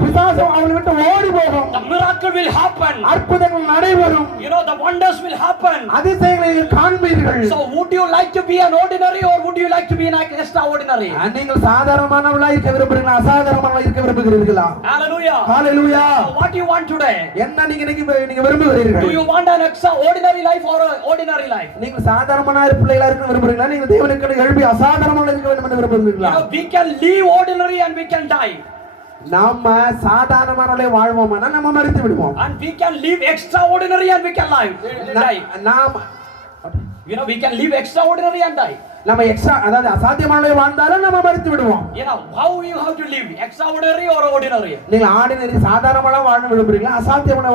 பிசாசு அவங்களை விட்டு ஓடி போகும். The miracle will happen. அற்புதங்கள் நடைபெறும். You know, the wonders will happen. அதிசயங்களை நீங்கள் காண்பீர்கள். So, would you like to be an ordinary or would you like to be an extraordinary? நீங்கள் சாதாரணமானவர்களாக இருக்க விரும்புகிறீங்களா அசாதாரணமானவர்களாக இருக்க விரும்புகிறீர்களா? Hallelujah. Hallelujah. So what do you want today? என்ன நீங்க விரும்புகிறீர்கள்? Do you want an extraordinary life or an ordinary life? நீங்கள் சாதாரணமான பிள்ளைகளா இருக்க விரும்புகிறீங்களா? நீங்க தேவனுக்கு எழுப்பி அசாதாரணமாக இருக்க வேண்டும் என்று விரும்புகிறீர்களா? You know, we can live ordinary and we can die. நாம சாதாரணமானவர்களே வாழ்வோம்னா நம்ம மரித்து விடுவோம். And we can live extraordinary and we can die. நாம் You know, we can live extraordinary and die. நம்ம எக்ஸ்ட்ரா அதாவது அசாத்தியமானவர்களே வாழ்ந்தாலும் நம்ம மரித்து விடுவோம். You know, how you have to live, extraordinary or ordinary? நீங்க ஆர்டினரி சாதாரணமான வாழ விரும்புறீங்களா அசாத்தியமான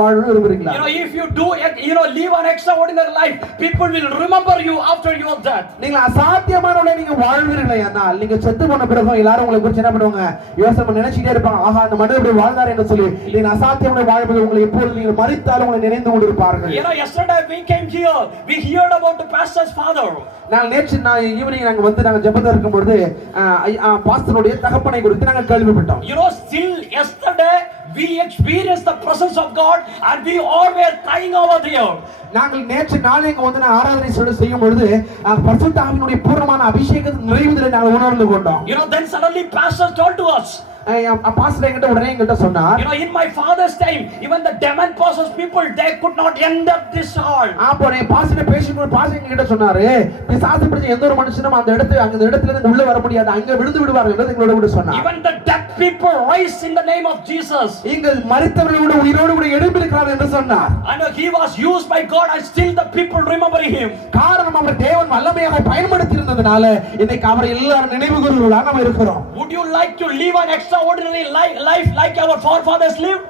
வாழ விரும்புறீங்களா? You know, if you do live an extraordinary life, people will remember you after your death. நீங்க அசாத்தியமானவர்களே நீங்க வாழ்வீர்களே ஆனால் நீங்க செத்து போன பிறகு எல்லாரும் உங்களை குறித்து என்ன பண்ணுவாங்க யோசனை நினைச்சிட்டே இருப்பாங்க. ஆஹா அந்த மனிதர் இப்படி வாழ்ந்தார் என்று சொல்லி நீங்க அசாத்தியமான வாழ்வது உங்களை எப்போது நீங்க மரித்தாலும் உங்களை நினைந்து கொண்டிருப்பார்கள். You know, yesterday we came here, we heard about the pastor's father. நான் ஈவினிங் நாங்க வந்து நாங்க ஜெபத்துல இருக்கும்போது பாஸ்டருடைய தகப்பனை குறித்து நாங்க கேள்விப்பட்டோம். You know, still yesterday we experienced the presence of God and we all were crying over there. நாங்கள் நேற்று நாளை இங்க வந்து ஆராதனை செய்யும் பொழுது பரிசுத்த ஆவியினுடைய பூரணமான அபிஷேகத்தின் நிறைவுகளை நாங்கள் உணர்ந்து கொண்டோம். You know, then suddenly pastor told to us, pastor என்கிட்ட உடனே என்கிட்ட சொன்னார், you know, in my father's time even the demon possessed people they could not enter this hall. அப்போ பாஸ்டர் பேசிட்டு பாஸ்டர் என்கிட்ட சொன்னாரு பிசாசு பிடிச்ச எந்த ஒரு மனுஷனும் அந்த இடத்துல இருந்து உள்ள வர முடியாது அங்க விழுந்து விடுவார்கள் என்று எங்களோட கூட சொன்னார். Even the dead people rise in the name of Jesus. இங்க மரித்தவர்களோட உயிரோடு கூட எழும்பி இருக்கிறார்கள் என்று சொன்னார். And he was used by God and still the people remembering him. காரணம் அவர் தேவன் வல்லமையாக பயன்படுத்தி இருந்ததனால இன்னைக்கு அவரை எல்லாரும் நினைவு கூறுவதாக நாம இருக்கிறோம். Would you like to live an extraordinary life like our forefathers lived?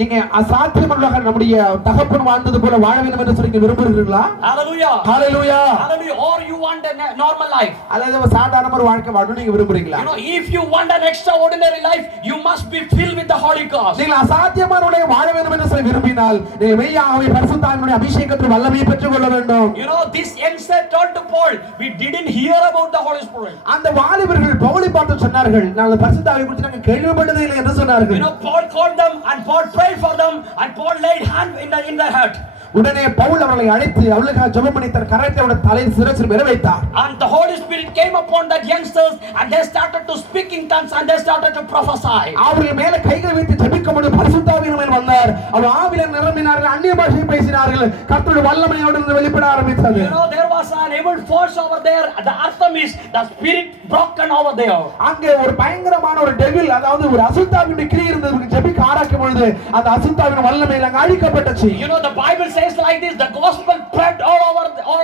நீங்க அசாத்தியமாக நம்முடைய தகப்பன் வாழ்ந்தது போல வாழ வேண்டும் என்று சொல்லி விரும்புகிறீர்களா? Hallelujah. Hallelujah. Hallelujah. Or you want a normal life? அல்லது சாதாரண ஒரு வாழ்க்கை வாழணும் நீங்க விரும்புறீங்களா? You know, if you want an extraordinary life, you must be filled with the Holy Ghost. நீங்க அசாத்தியமான வாழ்க்கை வாழ வேண்டும் என்று சொல்லி விரும்பினால் நீங்க மெய்யாகவே பரிசுத்த ஆவியினுடைய அபிஷேகத்தின் வல்லமையை பெற்றுக்கொள்ள வேண்டும். You know, this youngster told to Paul, we didn't hear about the Holy Spirit. அந்த வாலிபர்கள் பவுலை பார்த்து சொன்னார்கள் நாங்கள் பரிசுத்த ஆவியை குறித்து நாங்கள் கேள்விப்பட்டதே இல்லை என்று சொன்னார்கள். You know, Paul called them and Paul prayed for them and Paul laid hand in their heart. உடனே பவுல் அவர்களை அழைத்து அவளுக்காக ஜெபம் பண்ணி தன் கரத்தை அவருடைய தலையில் சிரசில் மேல வைத்தார். And the Holy Spirit came upon that youngsters and they started to speak in tongues and they started to prophesy. அவர்கள் மேல கைகள் வைத்து ஜெபிக்கும்போது பரிசுத்த ஆவியின் மேல் வந்தார். அவர் ஆவியிலே நிரம்பினார்கள் அந்நிய பாஷை பேசினார்கள். கர்த்தருடைய வல்லமை அவர்களிடம் வெளிப்பட ஆரம்பித்தது. You know, there was an evil force over there. The Artham is the spirit broken over there. அங்கே ஒரு பயங்கரமான ஒரு டெவில் அதாவது ஒரு அசுத்தாவினுடைய கிரியை இருந்தது. ஜெபிக்க ஆரம்பிக்கும் பொழுது அந்த அசுத்தாவின் வல்லமை எல்லாம் அழிக்கப்பட்டது. You know, the Bible says like this, the gospel spread all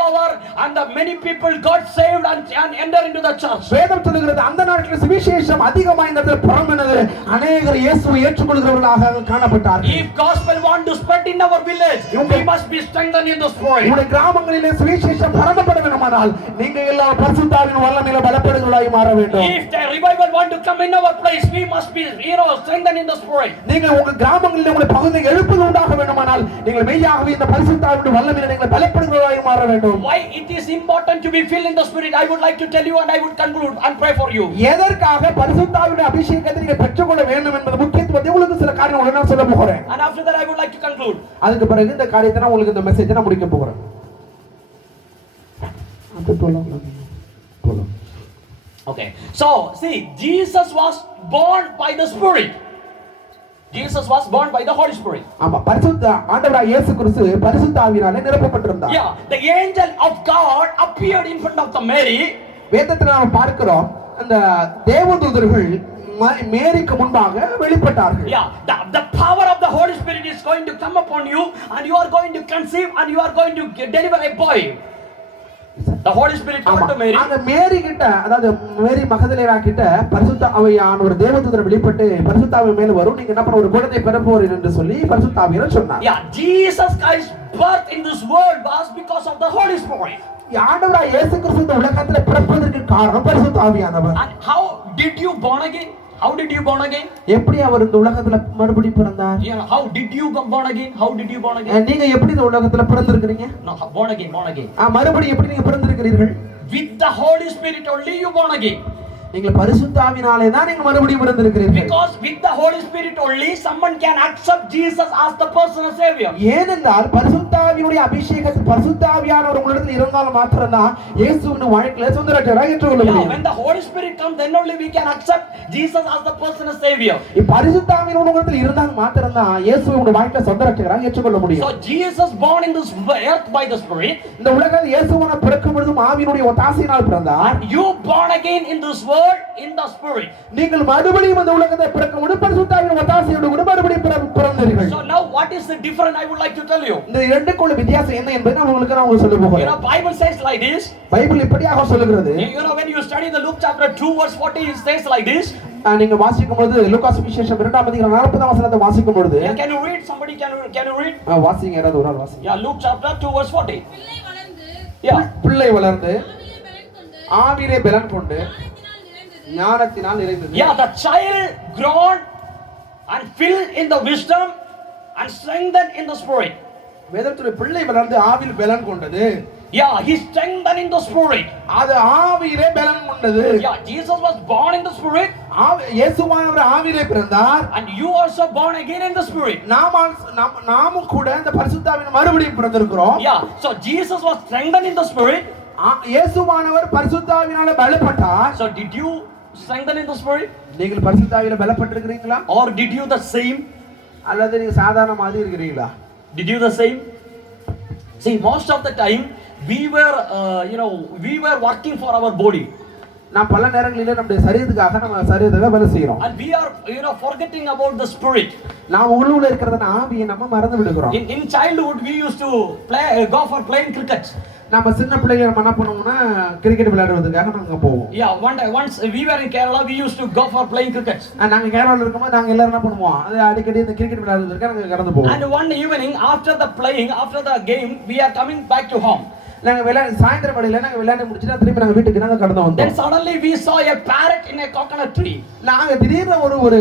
over and the many people got saved and entered into the church. வேதம் சொல்லுகிறது அந்த நாட்டில் சுவிசேஷம் அதிகமாக இந்த இடத்தில் பரம்பினது. அநேகர் இயேசுவை ஏற்றுக்கொள்கிறவர்களாக காணப்பட்டார்கள். If gospel want to spread in our village, we must be strengthened in the spirit. உங்களுடைய கிராமங்களிலே சுவிசேஷம் பரப்பப்பட வேண்டுமானால் நீங்க எல்லாம் பரிசுத்த ஆவியின் வல்லமையில பலப்படுகிறவர்களாய் மாற வேண்டும். If the revival want to come in our place, we must be strengthened in the spirit. நீங்க உங்க கிராமங்களிலே உங்களுடைய பகுதியை எழுப்புதல் உண்டாக வேண்டுமானால் நீங்கள் மெய்யாகவே இந்த பரிசுத்த ஆவியின் வல்லமையில நீங்கள் பலப்படுகிறவர்களாய் மாற வேண்டும். Why it is important to be filled in the spirit, I would like to tell you and I would conclude and pray for you. எதற்காக பரிசுத்த ஆவியின் அபிஷேகத்தை நீங்க பெற்றுக்கொள்ள வேண்டும் என்பது முக்கியத்துவத்தை உங்களுக்கு சில காரியங்களை நான் சொல்ல போகிறேன். And after that I would like to conclude. அதுக்கு பிறகு இந்த காரியத்தை நான் உங்களுக்கு இந்த மெசேஜை நான் முடிக்க போறேன். Okay. So, see, Jesus was born by the Spirit. Jesus was born by the Holy Spirit. ஆமா பரிசுத்த ஆண்டவராகிய இயேசு கிறிஸ்து பரிசுத்த ஆவியினாலே நிரப்பப்பட்டிருந்தார். Yeah, the angel of God appeared in front of the Mary. வேதத்தில் நாம் பார்க்கிறோம் அந்த தேவதூதர்கள் மேரிக்கு முன்பாக வெளிப்பட்டார்கள். Yeah, the power of the Holy Spirit is going to come upon you, and you are going to conceive, and you are going to deliver a boy. The Holy Spirit told to Mary. அந்த மேரி கிட்ட, அதாவது மேரி Magdalene கிட்ட பரிசுத்த ஆவியான ஒரு தேவதூதர் வெளிப்பட்டு பரிசுத்த ஆவி மேல வரும், நீங்க என்ன பண்ண ஒரு குழந்தை பெறப்போறீர்கள் என்று சொல்லி பரிசுத்த ஆவியார் சொன்னார். Yeah, Jesus Christ's birth in this world was because of the Holy Spirit. ஆண்டவராய் இயேசு கிறிஸ்து இந்த உலகத்துல பிறப்பதற்கு காரணம் பரிசுத்த ஆவியானவர். And how did you born again? How did you born again? எப்படி அவர் இந்த உலகத்துல மறுபடியும் பிறந்தார்? You know, how did you come born again? How did you born again? நீங்க எப்படி இந்த உலகத்துல பிறந்திருக்கீங்க? No, born again. மறுபடியும் எப்படி நீங்க பிறந்திருக்கிறீர்கள்? With the Holy Spirit only you born again. நீங்கள் பரிசுத்த ஆவியினாலே தான் நீங்க மறுபடியும் பிறந்திருக்கிறீர்கள். Because with the Holy Spirit only someone can accept Jesus as the personal savior. ஏனென்றால் பரிசுத்த ஆவியுடைய அபிஷேகத்தில் பரிசுத்த ஆவியானவர் உங்களிடத்தில் இருந்தால் மாத்திரம்தான் இயேசுவின் வாழ்க்கையில சொந்த ரட்சகராக ஏற்றுக்கொள்ள முடியும். When the Holy Spirit comes, then only we can accept Jesus as the personal savior. பரிசுத்த ஆவியின் உங்களிடத்தில் இருந்தால் மாத்திரம்தான் இயேசுவின் வாழ்க்கையில சொந்த ரட்சகராக ஏற்றுக்கொள்ள முடியும். So Jesus born in this earth by the Spirit. இந்த உலகத்தில் இயேசுவான பிறக்கும் பொழுது ஆவியினுடைய ஒத்தாசையினால் பிறந்தார். You born again in this world in the Spirit. நீங்கள் மறுபடியும் இந்த உலகத்தை பிறக்கும் பொழுது பரிசுத்த ஆவியின் ஒத்தாசையோடு கூட மறுபடியும் பிறந்தீர்கள். So now what is the difference I would like to tell you? இந்த இரண்டுக்குள்ள வித்தியாசம் என்ன என்பதை நான் உங்களுக்கு சொல்ல போகிறேன். You know, Bible says like this. Bible இப்படியாக சொல்லுகிறது. You know, when you study the Luke chapter 2 verse 40, it says like this. நீங்க வாசிக்கும் பொழுது லூக்கா சுவிசேஷம் 2ஆம் அதிகாரம் 40ஆம் வசனத்தை வாசிக்கும் பொழுது, Can you read? Somebody can you read? வாசிங்க, யாராவது ஒரு ஆள் வாசிங்க. Yeah, Luke chapter 2 verse 40. பிள்ளை வளர்ந்து ஆவியிலே பலன் கொண்டு ஞானத்தினால் நிறைந்தது. Yeah, the child grown and filled in the wisdom and strengthened in the Spirit. வேதத்திலே பிள்ளை வளர்ந்து ஆவியில் பலன் கொண்டது. Yeah, he strengthened in the Spirit. அது ஆவியிலே பலன் கொண்டது. Yeah, Jesus was born in the Spirit. இயேசுவானவர் ஆவியிலே பிறந்தார். And you also born again in the Spirit. நாமும் கூட இந்த பரிசுத்த ஆவியினால் மறுபடியும் பிறந்திருக்கிறோம். Yeah, so Jesus was strengthened in the Spirit. இயேசுவானவர் பரிசுத்த ஆவியினால பலப்பட்டார். So did you strengthen in the Spirit? நீங்கள் பரிசுத்த ஆவியில பலப்பட்டிருக்கிறீங்களா? Or did you the same? அல்லது நீங்க சாதாரண மாதிரி இருக்கிறீங்களா? Did you the same? See, most of the time we were working for our body. நாம் பல நேரங்களிலே நம்முடைய சரீரத்துக்காக நம்ம சரீரத்தை வேலை செய்றோம். And we are forgetting about the Spirit. நாம் உள்ளுக்குள்ள இருக்கிறத ஆவியை நம்ம மறந்து விடுகிறோம். In childhood we used to go for playing cricket. நம்ம சின்ன பிள்ளைங்க நம்ம என்ன பண்ணுவோம்னா கிரிக்கெட் விளையாடுறதுக்காக நாங்க போவோம். Yeah, once we were in Kerala, we used to go for playing cricket. நாங்க கேரளால இருக்கும்போது நாங்க எல்லாரும் என்ன பண்ணுவோம், அது அடிக்கடி இந்த கிரிக்கெட் விளையாடுறதுக்காக நாங்க கடந்து போவோம். And one evening after the game, we are coming back to home. நாங்க சாயந்திரம் வேளையில நாங்க விளையாடி முடிச்சிட்டு திருப்பி நாங்க வீட்டுக்கு நாங்க கடந்து வந்தோம். Then suddenly we saw a parrot in a coconut tree. நாங்க திடீர்னு ஒரு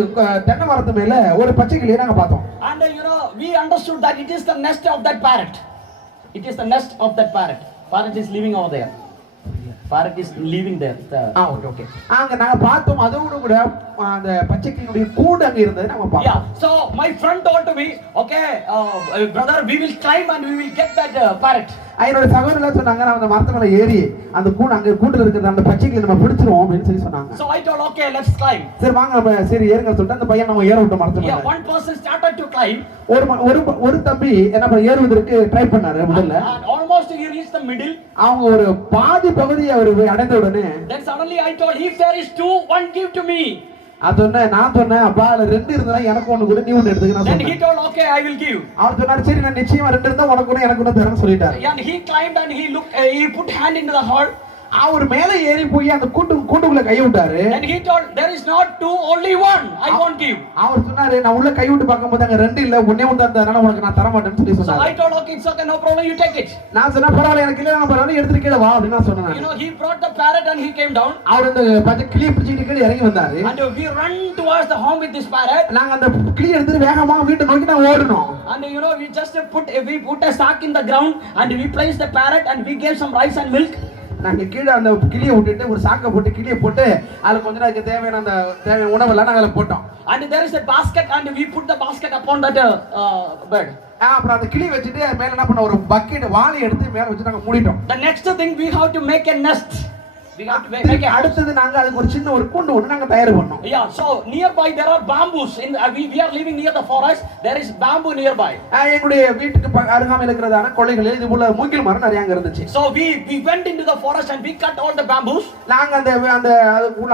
தென்னை மரத்து மேல ஒரு பச்சை கிளியை நாங்க பார்த்தோம். And we understood that it is the nest of that parrot. It is the nest of that parrot. Parrot is living over there. Parrot is living there. Okay. அங்க நாங்க பார்த்தோம், அதோட கூட அந்த பச்சைக்கிளியுடைய கூடு அங்க இருந்தது நாம பார்த்தோம். Yeah, so my friend told to me, okay, brother, we will climb and we will get that parrot. என்னோட சகோதரர் சொன்னாங்க, நான் அந்த மரத்து மேல ஏறி அந்த கூடு அங்க கூட்டுல இருக்கிற அந்த பச்சைக்கிளி நம்ம பிடிச்சிரோம் அப்படினு சொல்லி சொன்னாங்க. So I told, okay, let's climb. சரி வாங்க நம்ம சரி ஏறுங்க சொல்லிட்டு அந்த பையன் நம்ம ஏற விட்ட மரத்து மேல. Yeah, one person started to climb. ஒரு தம்பி என்ன பண்ண ஏறுவதற்கு ட்ரை பண்ணாரு முதல்ல. And almost he reached the middle. அவங்க ஒரு பாதி பகுதியை அவர் அடைந்த உடனே, then suddenly I told, if there is two, one give to me. நான் சொன்னேன் அப்பா அதுல ரெண்டு இருந்தா எனக்கு ஒன்னு கூட நீ ஒன்னு எடுத்துக்க நான் சொன்னேன். Then he told, okay, I will give. அவர் சொன்னாரு சரி நான் நிச்சயமா ரெண்டு இருந்தா உனக்கு ஒன்னு எனக்கு ஒன்னு தரேன்னு சொல்லிட்டாரு. And he climbed and he looked, he put hand into the hole. அவர் மேல ஏறி போய் அந்த கூண்டுக்குள்ள கை விட்டாரு. And he told, there is not two, only one, I won't give. அவர் சொன்னாரு நான் உள்ள கை விட்டு பாக்கும்போது அங்க ரெண்டு இல்ல ஒண்ணே ஒன்னு தான், அதனால உனக்கு நான் தர மாட்டேன்னு சொல்லி சொன்னாரு. So I told, okay, it's okay, no problem, you take it. நான் சொன்னா பரவாயில்லை எனக்கு இல்ல, நான் பரவாயில்லை எடுத்துட்டு கீழ வா அப்படி நான் சொன்னேன். He brought the parrot and he came down. அவர் அந்த பச்சை கிளியை பிடிச்சிட்டு கீழ இறங்கி வந்தாரு. And we run towards the home with this parrot. நாங்க அந்த கிளியை எடுத்து வேகமா வீட்டை நோக்கி நான் ஓடணும். And we just put a sack in the ground and we placed the parrot and we gave some rice and milk. நாங்க கீழ அந்த கிளியை விட்டுட்டு ஒரு சாக்க போட்டு கிளியை போட்டு அதுல கொஞ்ச நேரத்துக்கு தேவையான உணவெல்லாம் நாங்க போட்டோம். And there is a basket and we put the basket upon that bed. அப்புறம் அந்த கிளி வச்சிட்டு மேல என்ன பண்ண ஒரு பக்கெட் வாளி எடுத்து மேல வச்சு நாங்க மூடிட்டோம். The next thing we have to make a nest. We have to make a house. அடுத்தது நாங்க அதுக்கு ஒரு சின்ன ஒரு கூண்டு ஒண்ணு நாங்க தயார் பண்ணோம். Yeah, so nearby there are bamboos. We are living near the forest. There is bamboo nearby. எங்களுடைய வீட்டுக்கு அருகாமையில் இருக்கிறதான கொள்ளைகளில் இது போல மூங்கில் மரம் நிறைய அங்க இருந்துச்சு. So we went into the forest and we cut all the bamboos. நாங்க அந்த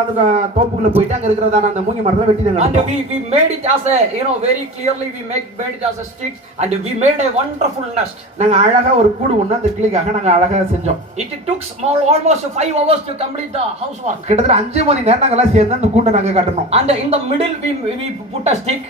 அந்த தோப்புக்குள்ள போயிட்டு அங்க இருக்கிறதான அந்த மூங்கில் மரத்தை வெட்டி நாங்க And we made it as a, very clearly we made it as a sticks and we made a wonderful nest. நாங்க அழகா ஒரு கூடு ஒண்ணு அந்த கிளிக்காக நாங்க அழகா செஞ்சோம். It took almost 5 hours to complete the housework. கிட்டத்தட்ட 5 மணி நேரம் நாங்க எல்லாம் சேர்ந்து அந்த கூண்டை நாங்க கட்டணும். And in the middle we put a stick.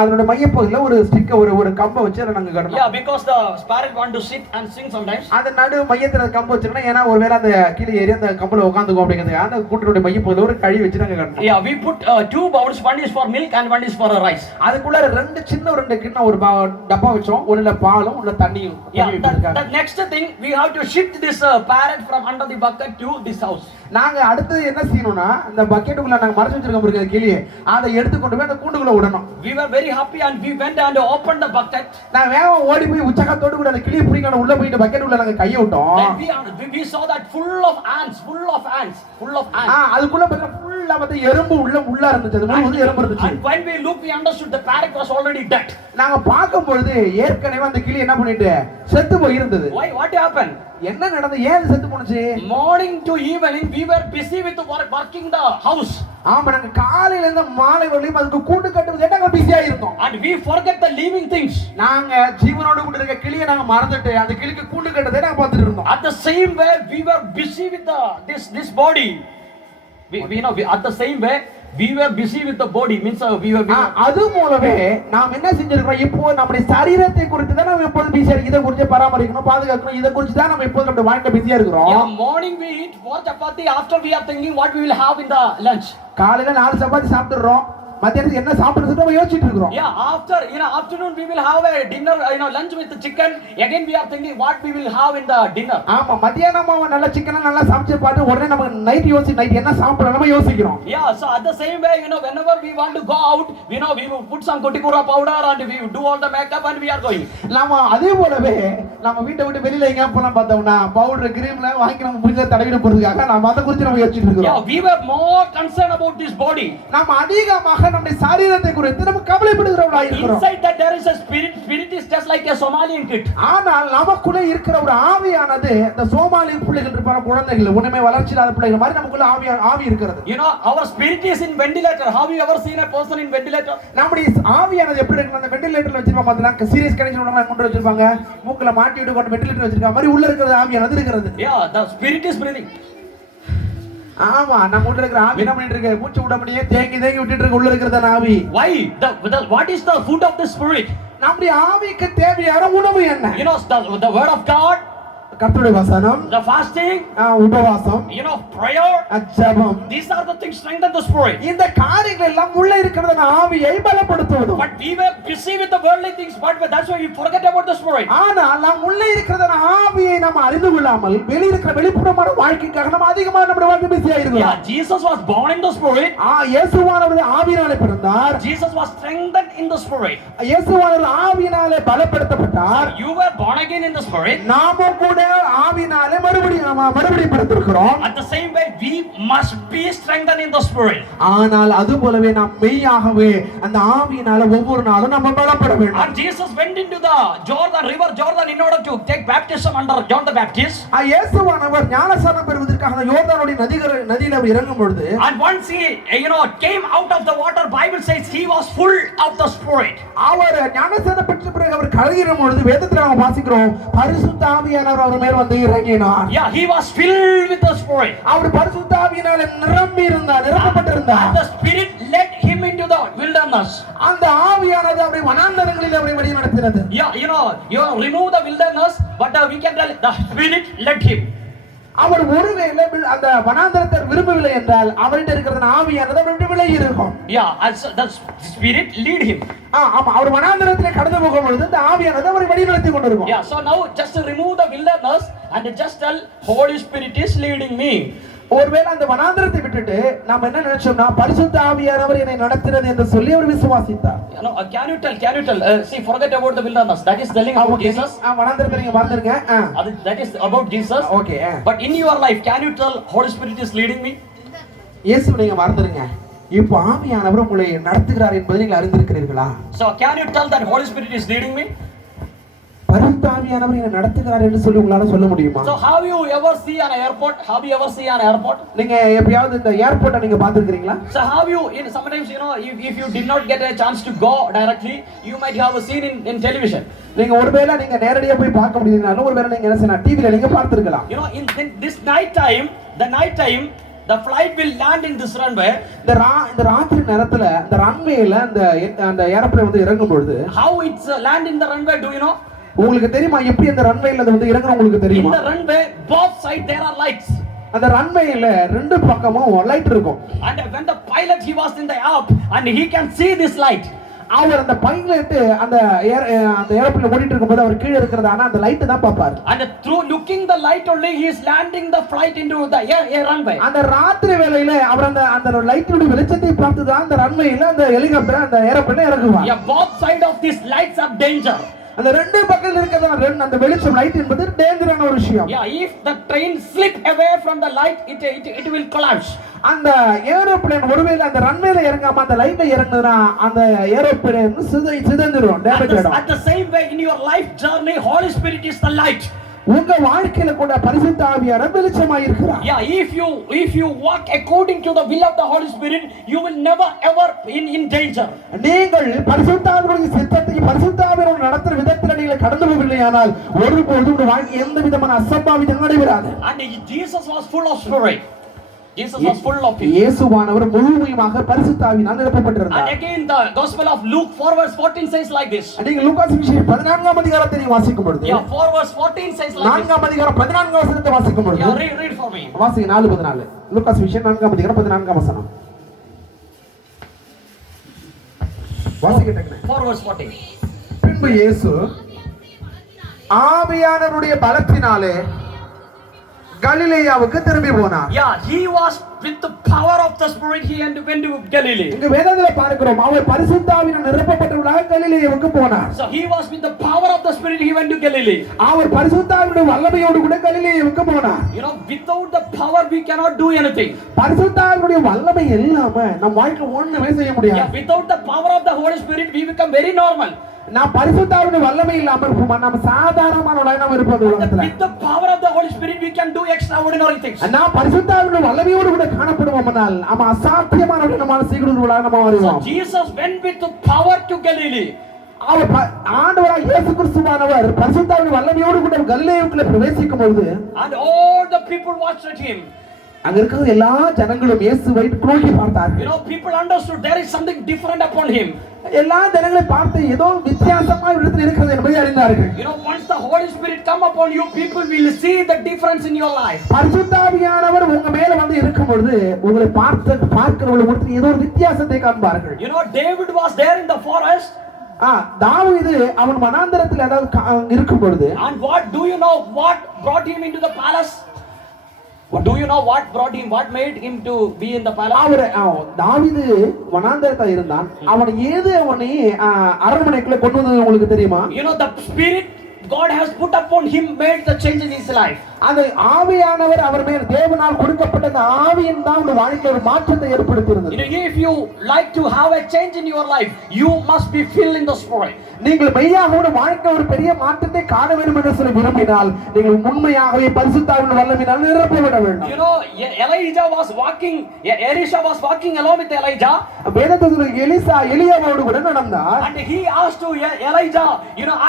அதோட மையப்பகுதியில ஒரு ஸ்டிக் ஒரு கம்பை வச்சு அதை நாங்க கட்டணும். Yeah, because the sparrow want to sit and sing sometimes. அந்த நடு மையத்துல கம்பு வச்சிருக்கணும். ஏன்னா ஒருவேளை அந்த கிளி ஏறி அந்த கம்புல உட்காந்துக்கும் அப்படிங்கிறதுக்காக அந்த கூட்டோட மையப்பகுதியில ஒரு கழி வச்சு நாங்க கட்டணும். Yeah, we put 2 bowls. One is for milk and one is for rice. அதுக்குள்ள ரெண்டு கிண்ணம் ஒரு டப்பா வச்சோம். ஒண்ணுல பாலும் ஒண்ணுல தண்ணியும். Yeah, the next thing we have to shift this parrot from under the bucket to this house. நாங்க அடுத்து என்ன செய்யணும்னா இந்த பக்கெட்டுக்குள்ள நாங்க மறைச்சு வச்சிருக்கோம் பாருங்க கிளியை அதை எடுத்து கொண்டு போய் அந்த கூண்டுக்குள்ள விடணும். We were very happy and we went and opened the bucket. நான் வேகமா ஓடி போய் உச்சகத்தோடு கூட அந்த கிளியை பிடிக்கணும் உள்ள போயிட்டு பக்கெட்டுக்குள்ள நாங்க கையை விட்டோம். Then we saw that full of ants. அதுக்குள்ள பார்த்தா ஃபுல்லா வந்து எறும்பு உள்ள இருந்துச்சு. அது முழுவதும் எறும்பு இருந்துச்சு. And when we looked we understood the parrot was already dead. நாங்க பார்க்கும் பொழுது ஏற்கனவே அந்த கிளி என்ன பண்ணிட்டு செத்து போய் இருந்தது. Why, what happened? என்ன நடந்தது? ஏன் செத்து போனுச்சு? Morning to evening we were busy with working the house. ஆமா நாங்க காலையில இருந்து மாலை வரையும் அதுக்கு கூண்டு கட்டுறதுல நாங்க பிஸியா இருந்தோம். And we forget the living things. நாங்க ஜீவனோடு கூட இருக்க கிளியை நாங்க மறந்துட்டு அந்த கிளிக்கு கூண்டு கட்டுறதை நாங்க பார்த்துட்டு இருந்தோம். At the same way we were busy with this body. At the same way we were busy with the body means we were அது போலவே நாம் என்ன செஞ்சிருக்கோம்? இப்போ நம்முடைய சரீரத்தை குறித்து தான் நாம எப்போதும் பிஸியா இருக்கோம். இத குறித்து பராமரிக்கணும், பாதுகாக்கணும். இத குறித்து தான் நம்ம எப்போதும் நம்ம வாழ்க்கையில பிஸியா இருக்கிறோம். Yeah, morning we eat 4 chapati. After we are thinking what we will have in the lunch. காலையில 4 சப்பாத்தி சாப்பிடுறோம். மத்தியானத்துக்கு என்ன சாப்பிடுறது நம்ம யோசிச்சிட்டு இருக்கோம். Yeah, after afternoon we will have a dinner, lunch with the chicken. Again we are thinking what we will have in the dinner. ஆமா மத்தியானமா நல்ல சிக்கன் நல்லா சமைச்சு பார்த்து உடனே நம்ம நைட் என்ன சாப்பிடலாம் நம்ம யோசிக்கிறோம். Yeah, so at the same way whenever we want to go out, we will put some kotikura powder and we do all the makeup and we are going. நாம அதே போலவே நம்ம வீட்டை விட்டு வெளியில எங்க போலாம் பார்த்தோம்னா பவுடர் கிரீம்ல வாங்கி நம்ம முடிஞ்ச தடவிட போறதுக்காக நாம அத குறித்து நம்ம யோசிச்சிட்டு இருக்கோம். Yeah, we were more concerned about this body. நாம அதிகமாக நம்முடைய சரீரத்தை குறித்து நம்ம கவலைப்படுகிறவர்களாய் இருக்கிறோம். Inside that there is a spirit is just like a Somalian kid. ஆனால் நமக்குள்ள இருக்கிற ஒரு ஆவியானது இந்த சோமாலி பிள்ளைகள் இருப்பான குழந்தைகள் உண்மை வளர்ச்சி இல்லாத பிள்ளைகள் மாதிரி நமக்குள்ள ஆவி இருக்கிறது. Our spirit is in ventilator. Have you ever seen a person in ventilator? நம்முடைய ஆவியானது எப்படி இருக்கு? அந்த வென்டிலேட்டர்ல வச்சிருப்பாங்க பார்த்தா சீரியஸ் கனெக்ஷன் உடனே கொண்டு வச்சிருப்பாங்க. மூக்குல மாட்டி விட்டு கொண்டு வென்டிலேட்டர் வச்சிருக்காங்க மாதிரி உள்ள இருக்கிற ஆவியானது இருக்கிறது. Yeah, the spirit is breathing. ஆமா நம்ம உள்ள இருக்கிற ஆவி என்ன பண்ணிட்டு இருக்கு? மூச்சு விட முடியே தேங்கி விட்டுட்டு இருக்கு உள்ள இருக்கிறத ஆவி. Why? What is the food of the spirit? நம்முடைய ஆவிக்கு தேவையான உணவு என்ன? The word of God, கர்த்தருடைய வசனம், the fasting, உபவாசம், prayer, ஜெபம். These are the things strengthen the spirit. இந்த காரியங்கள் எல்லாம் உள்ள இருக்கிற ஆவியை பலப்படுத்துவது. But we were busy with the worldly things, but that's why we forget about the spirit. ஆனால் நாம் உள்ள இருக்கிற ஆவியை நாம் அறிந்து கொள்ளாமல் வெளிய இருக்கிற வெளிப்புறமான வாழ்க்கைக்காக நாம் அதிகமாக நம்முடைய வாழ்க்கை பிஸியா இருக்கிறோம். Yeah, Jesus was born in the spirit. இயேசுவானவர் ஆவியினாலே பிறந்தார். Jesus was strengthened in the spirit. இயேசுவானவர் ஆவியினாலே பலப்படுத்தப்பட்டார். You were born again in the spirit. நாமும் கூட ஆவியினாலே மறுபடியும் பிறந்திருக்கிறோம். At the same way we must be strengthened in the spirit. ஆனால் அது போலவே நாம் மெய்யாகவே அந்த ஆவியினால ஒவ்வொரு நாளும் நம்ம பலப்பட வேண்டும். And Jesus went into the river Jordan in order to take baptism under John the Baptist. இயேசுவானவர் ஞானஸ்நானம் பெறுவதற்காக யோர்தானுடைய நதியில அவர் இறங்கும் பொழுது and once he came out of the water, Bible says he was full of the spirit. அவர் ஞானஸ்நானம் பெற்ற பிறகு அவர் கரையிற பொழுது வேதத்துல நாம் வாசிக்கிறோம் பரிசுத்த ஆவியானவர் அவர் மேல் வந்து இறங்கினார். Yeah, he was filled with the spirit. அவர் பரிசுத்த ஆவியினாலே நிரப்பப்பட்டிருந்தார். And the spirit led him into the wilderness. அந்த ஆவியானது அவரை வனாந்தரங்களில் அவரை வழி நடத்தினது. Yeah, you remove the wilderness, but we can tell the spirit led him. அவர் ஒருவேளை அந்த வனாந்தரத்தை விரும்பவில்லை என்றால் அவர்கிட்ட இருக்கிற ஆவியானது அவர்கிட்ட விலகி இருக்கும். Yeah, and so the spirit lead him. ஆமா அவர் வனாந்தரத்திலே கடந்து போகும் பொழுது அந்த ஆவியானது அவரை வழி நடத்தி கொண்டிருக்கும். Yeah, so now just to remove the wilderness and just tell Holy Spirit is leading me. ஒருவேளை அந்த வனாந்திரத்தை விட்டுட்டு நாம என்ன நினைச்சோம்னா பரிசுத்த ஆவியானவர் என்னை நடத்துறது என்று சொல்லி அவர் விசுவாசித்தார். Can you tell? See, forget about the wilderness. That is telling about Jesus. வனாந்திரத்தை நீங்க மறந்துருங்க. That is about Jesus. Okay. But in your life, can you tell Holy Spirit is leading me? இயேசு நீங்க மறந்துருங்க. இப்போ ஆவியானவர் உங்களை நடத்துகிறார் என்பதை நீங்கள் அறிந்திருக்கிறீர்களா? So can you tell that Holy Spirit is leading me? பரிசுத்த ஆவியானவர் என்னை நடத்துகிறார் என்று சொல்லி உங்களால சொல்ல முடியுமா? So have you ever seen an airport? நீங்க எப்பயாவது இந்த ஏர்போர்ட்டை நீங்க பார்த்திருக்கீங்களா? So have you sometimes if you did not get a chance to go directly, you might have seen in television. நீங்க ஒருவேளை நீங்க நேரடியா போய் பார்க்க முடியலனாலும் ஒருவேளை நீங்க என்ன செய்யலாம், டிவில நீங்க பார்த்திருக்கலாம். In this night time, the flight will land in this runway. இந்த ராத்திரி நேரத்துல இந்த ரன்வேல அந்த ஏரோப்ளேன் வந்து இறங்கும் பொழுது how it's land in the runway, do you know? உங்களுக்கு தெரியுமா எப்படி அந்த ரன்வேல அது வந்து இறங்குற உங்களுக்கு தெரியுமா? In the runway both side there are lights. அந்த ரன்வேல ரெண்டு பக்கமும் லைட் இருக்கும். And when the pilot he was in the up and he can see this light. அவர் அந்த பைலட் அந்த ஏரோப்ளேன் ஓடிட்டு இருக்கும்போது அவர் கீழ இருக்குறது ஆனா அந்த லைட் தான் பாப்பாரு. And through looking the light only he is landing the flight into the air runway. அந்த ராத்திரி வேளையில அவர் அந்த லைட்டோட வெளிச்சத்தை பார்த்து தான் அந்த ரன்வேல அந்த ஹெலிகாப்டர் அந்த aeroplane இறங்குவார். Yeah, both side of these lights are danger. அந்த ரெண்டு பக்கத்துல இருக்கிற அந்த வெளிச்சம் லைட் என்பது டேஞ்சரான ஒரு விஷயம். Yeah, if the train slip away from the light, it will collapse. அந்த ஏரோப்ளேன் ஒருவேளை அந்த ரன்வேல இறங்காம அந்த லைட்ல இறங்குனா அந்த ஏரோப்ளேன் சிதறிடும், டேமேஜ் ஆகும். At the same way in your life journey, Holy Spirit is the light. உங்க வாழ்க்கையில கூட பரிசுத்த ஆவியானவர் வெளிச்சமாய் இருக்கிறார். Yeah, if you walk according to the will of the Holy Spirit, you will never ever in danger. நீங்கள் பரிசுத்த ஆவியானவருடைய சித்தத்தை பரிசுத்த ஆவியானவர் நடத்துற விதத்துல நீங்கள் கடந்து போகவில்லையானால் ஒருபோதும் உங்க வாழ்க்கை எந்த விதமான அசம்பாவிதம் நடைபெறாது. And Jesus was full of spirit. Jesus was full of it. இயேசுவானவர் முழுமையாக பரிசுத்த ஆவியினால் நிரப்பப்பட்டிருந்தார். And again the Gospel of Luke 4:14 says like this. நீங்க லூகாஸ் சுவிசேஷம் 14ஆம் அதிகாரத்தை நீங்க வாசிக்கும் பொழுது Yeah, 4:14 says like this. 4ஆம் அதிகாரம் 14ஆம் வசனத்தை வாசிக்கும் பொழுது Yeah, read for me. வாசிங்க 4:14. லூகாஸ் சுவிசேஷம் 4ஆம் அதிகாரம் 14ஆம் வசனம் வாசிக்கட்டேங்க. 4:14. பின்பு இயேசு ஆவியானவருடைய பலத்தினாலே கலிலேயாவுக்கு திரும்பி போனார். Yeah, he was with the power of the Spirit he went to Galilee. இங்க வேதத்துல பார்க்கிறோம் அவர் பரிசுத்த ஆவியினால் நிரப்பப்பட்டவராக கலிலேயாவுக்கு போனார். So he was with the power of the Spirit he went to Galilee. அவர் பரிசுத்த ஆவியுடைய வல்லமையோடு கூட கலிலேயாவுக்கு போனார். Without the power we cannot do anything. பரிசுத்த ஆவியுடைய வல்லமை இல்லாம நம்ம வாழ்க்கையில ஒண்ணுமே செய்ய முடியாது. Yeah, without the power of the Holy Spirit we become very normal. நான் பரிசுத்த ஆவியுடைய வல்லமை இல்லாம இருப்போம், நம்ம சாதாரணமானவர்களாக நாம் இருப்போம் உலகத்துல. With the power of the Holy Spirit we can do extraordinary things. நான் பரிசுத்த ஆவியுடைய வல்லமையோடு கூட காணப்படுவோம்னால் நம்ம அசாத்தியமானவர்களாக நம்ம செய்கிறவர்களாக நம்ம வருவோம். So Jesus went with the power to Galilee. அவர் ஆண்டவராகிய இயேசு கிறிஸ்துவானவர் பரிசுத்த ஆவியுடைய வல்லமையோடு கூட கலிலேயாவுக்குள்ள பிரவேசிக்கும் பொழுது and all the people watched at him. அங்க இருக்கிற எல்லா ஜனங்களும் இயேசுவை நோக்கி பார்த்தார்கள். People understood there is something different upon him. எல்லா ஜனங்களை பார்த்து ஏதோ வித்தியாசமான இடத்தில் இருக்கிறது என்பதை அறிந்தார்கள். Once the Holy Spirit come upon you, people will see the difference in your life. பரிசுத்த ஆவியானவர் உங்க மேல வந்து இருக்கும் பொழுது உங்களை பார்க்கிறவங்களுக்கு ஏதோ ஒரு வித்தியாசத்தை காண்பார்கள். David was there in the forest. தாவீது அவன் வனாந்தரத்தில் அதாவது இருக்கும் பொழுது and what do you know what brought him into the palace? Do you know what made him to be in the palace? தாவீது வனாந்தரத்தில் இருந்தான். அவன் ஏது அவனை அரண்மனைக்குள்ள கொண்டு வந்தது உங்களுக்கு தெரியுமா? The spirit God has put upon him made the change in his life. அந்த ஆவியானவர் அவர் மேல் தேவனால் கொடுக்கப்பட்ட அந்த ஆவியின் தான் உங்க வாழ்க்கையில ஒரு மாற்றத்தை ஏற்படுத்தியிருந்தது. If you like to have a change in your life, you must be filled in the Spirit. நீங்கள் மெய்யாக ஒரு வாழ்க்கை ஒரு பெரிய மாற்றத்தை காண வேண்டும் என்று சொல்லி விரும்பினால் நீங்கள் உண்மையாகவே பரிசுத்த ஆவியின் வல்லமையினால் நிரப்பப்பட வேண்டும். Elisha was walking along with Elijah. வேதத்தில் எலியாவோடு கூட நடந்தார். And he asked to Elijah,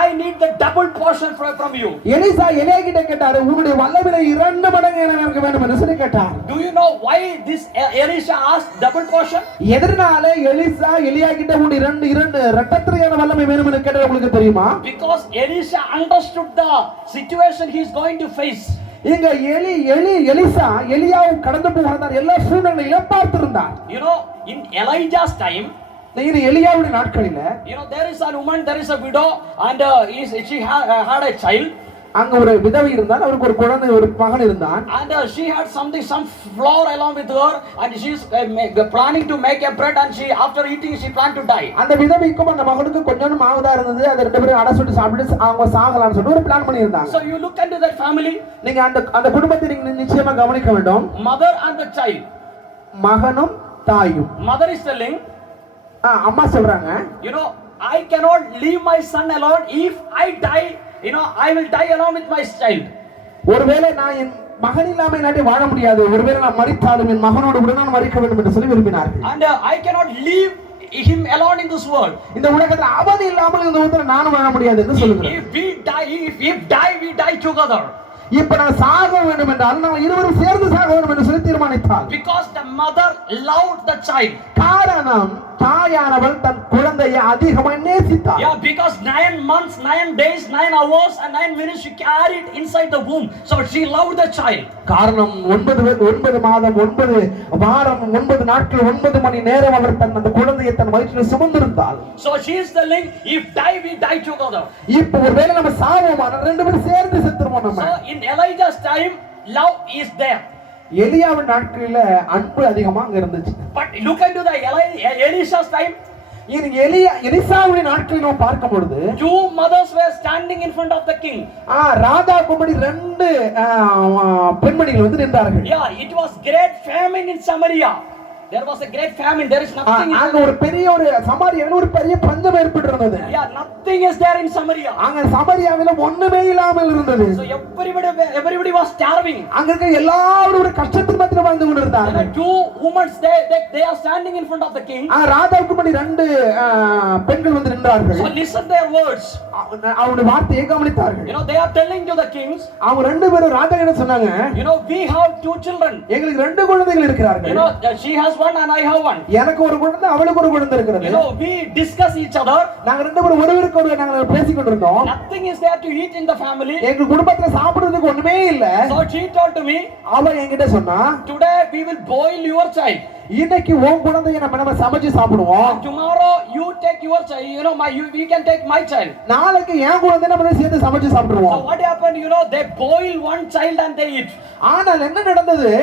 I need the double portion from you. Elisha Elijah கிட்ட கேட்டாரு, உன்னுடைய வல்லமையில 2 மடங்கு எனக்கு வேண்டும் என்று சொல்லி கேட்டார். Do you know why this Elisha asked double portion? எதனால எலிசா எலியா கிட்ட உன்னுடைய 2 இரட்டத்திரையான வல்லமை வேண்டும் என்று கேட்டது உங்களுக்கு தெரியுமா? Because Elisha understood the situation he is going to face. இங்க எலிசா எலியாவை கடந்து போகிறார், எல்லா சூழ்நிலையிலும் பார்த்திருந்தார். In Elijah's time, எலியாவுடைய நாட்களில there is a woman, there is a widow and she had a child. அங்க ஒரு விதவை இருந்தால், அவருக்கு ஒரு குழந்தை, ஒரு மகன் இருந்தான். And she had some flour along with her, and she's planning to make a bread, and she after eating she planned to die. அந்த விதவைக்கும் அந்த மகனுக்கும் கொஞ்சம் மாவு தான் இருந்தது. அதை ரெண்டு பேரும் அடை சுட்டு சாப்பிட்டு அவங்க சாகலாம்னு சொல்லிட்டு ஒரு பிளான் பண்ணி இருந்தாங்க. So you look into that family. நீங்க அந்த குடும்பத்தை நீங்க நிச்சயமா கவனிக்க வேண்டும். Mother and the child. மகனும் தாயும். Mother is telling, அம்மா சொல்றாங்க, you know, I cannot leave my son alone. If I die, you know, I will die along with my child. ஒருவேளை நான் என் மகன் இல்லாம என்னால வாழ முடியாது, ஒருவேளை நான் மரித்தாலும் என் மகனோடு கூட நான் மரிக்க வேண்டும் என்று சொல்லி விரும்பினார்கள். And I cannot leave him alone in this world. இந்த உலகத்துல அவன் இல்லாமல் இந்த உலகத்துல நானும் வாழ முடியாது என்று சொல்லுகிறார். If we die, if die, we die together. இப்ப நான் சாக வேண்டும் என்றால் நாம் இருவரும் சேர்ந்து சாக வேண்டும் என்று சொல்லி தீர்மானித்தார். Because the mother loved the child. காரணம் தாயானவள் தன் குழந்தையை அதிகமாக நேசித்தாள். Yeah, because 9 months, 9 days, 9 hours and 9 minutes she carried inside the womb. So she loved the child. காரணம் 9 மாதம் 9 வாரம் 9 நாட்கள் 9 மணி நேரம் அவர் தன் அந்த குழந்தையை தன் வயிற்றில் சுமந்திருந்தாள். So she is telling, if die, we die together. இப்போ ஒருவேளை நம்ம சாவோமானா ரெண்டு பேரும் சேர்ந்து செத்துருவோம் நம்ம. So in Elijah's time, love is there. எலியாவின் நாட்களில அன்பு அதிகமா அங்க இருந்துச்சு. But look into the Elisha's time. எலிசாவுடைய நாட்களில் நாம் பார்க்கும் பொழுது 2 mothers were standing in front of the king. ராஜா குமாரி 2 பெண்மணிகள் வந்து நின்றார்கள். Yeah, it was great famine in Samaria. There was a great famine. There is nothing. அங்க ஒரு பெரிய ஒரு சமாரியாவில் ஒரு பெரிய பஞ்சம் ஏற்பட்டிருந்தது. Yeah, nothing is there in Samaria. அங்க சமாரியாவில ஒண்ணுமே இல்லாமல் இருந்தது. So everybody was starving. அங்க இருக்க எல்லாரும் ஒரு கஷ்டத்தில் மத்தியில வாழ்ந்து கொண்டிருந்தார்கள். And 2 women they are standing in front of the king. ராஜாவுக்கு முன்னாடி 2 பெண்கள் வந்து நின்றார்கள். So listen their words. அவருடைய வார்த்தையை கவனித்தார்கள். You know, they are telling to the kings. அவங்க 2 பேரும் ராஜா கிட்ட சொன்னாங்க, you know, we have 2 children. எங்களுக்கு 2 குழந்தைகள் இருக்கிறார்கள். You know, she has one and I have one. எனக்கு ஒரு குழந்தை, அவளுக்கு ஒரு குழந்தை இருக்கிறது. You know, we discuss each other. நாங்க 2 பேரும் ஒருவருக்கு ஒருவர் நாங்க பேசிக் கொண்டிருந்தோம். Nothing is there to eat in the family. எங்க குடும்பத்துல சாப்பிடுறதுக்கு ஒண்ணுமே இல்ல. So she told to me, அவ என்கிட்ட சொன்னா, today we will boil your child. இன்னைக்கு உன் குழந்தையை நம்ம சமைச்சு சாப்பிடுவோம். Tomorrow you take your child. You know, we can take my child. நாளைக்கு என் குழந்தையை நம்ம சேர்ந்து சமைச்சு சாப்பிடுவோம். So what happened? You know, they boil one child and they eat. ஆனால் என்ன நடந்தது?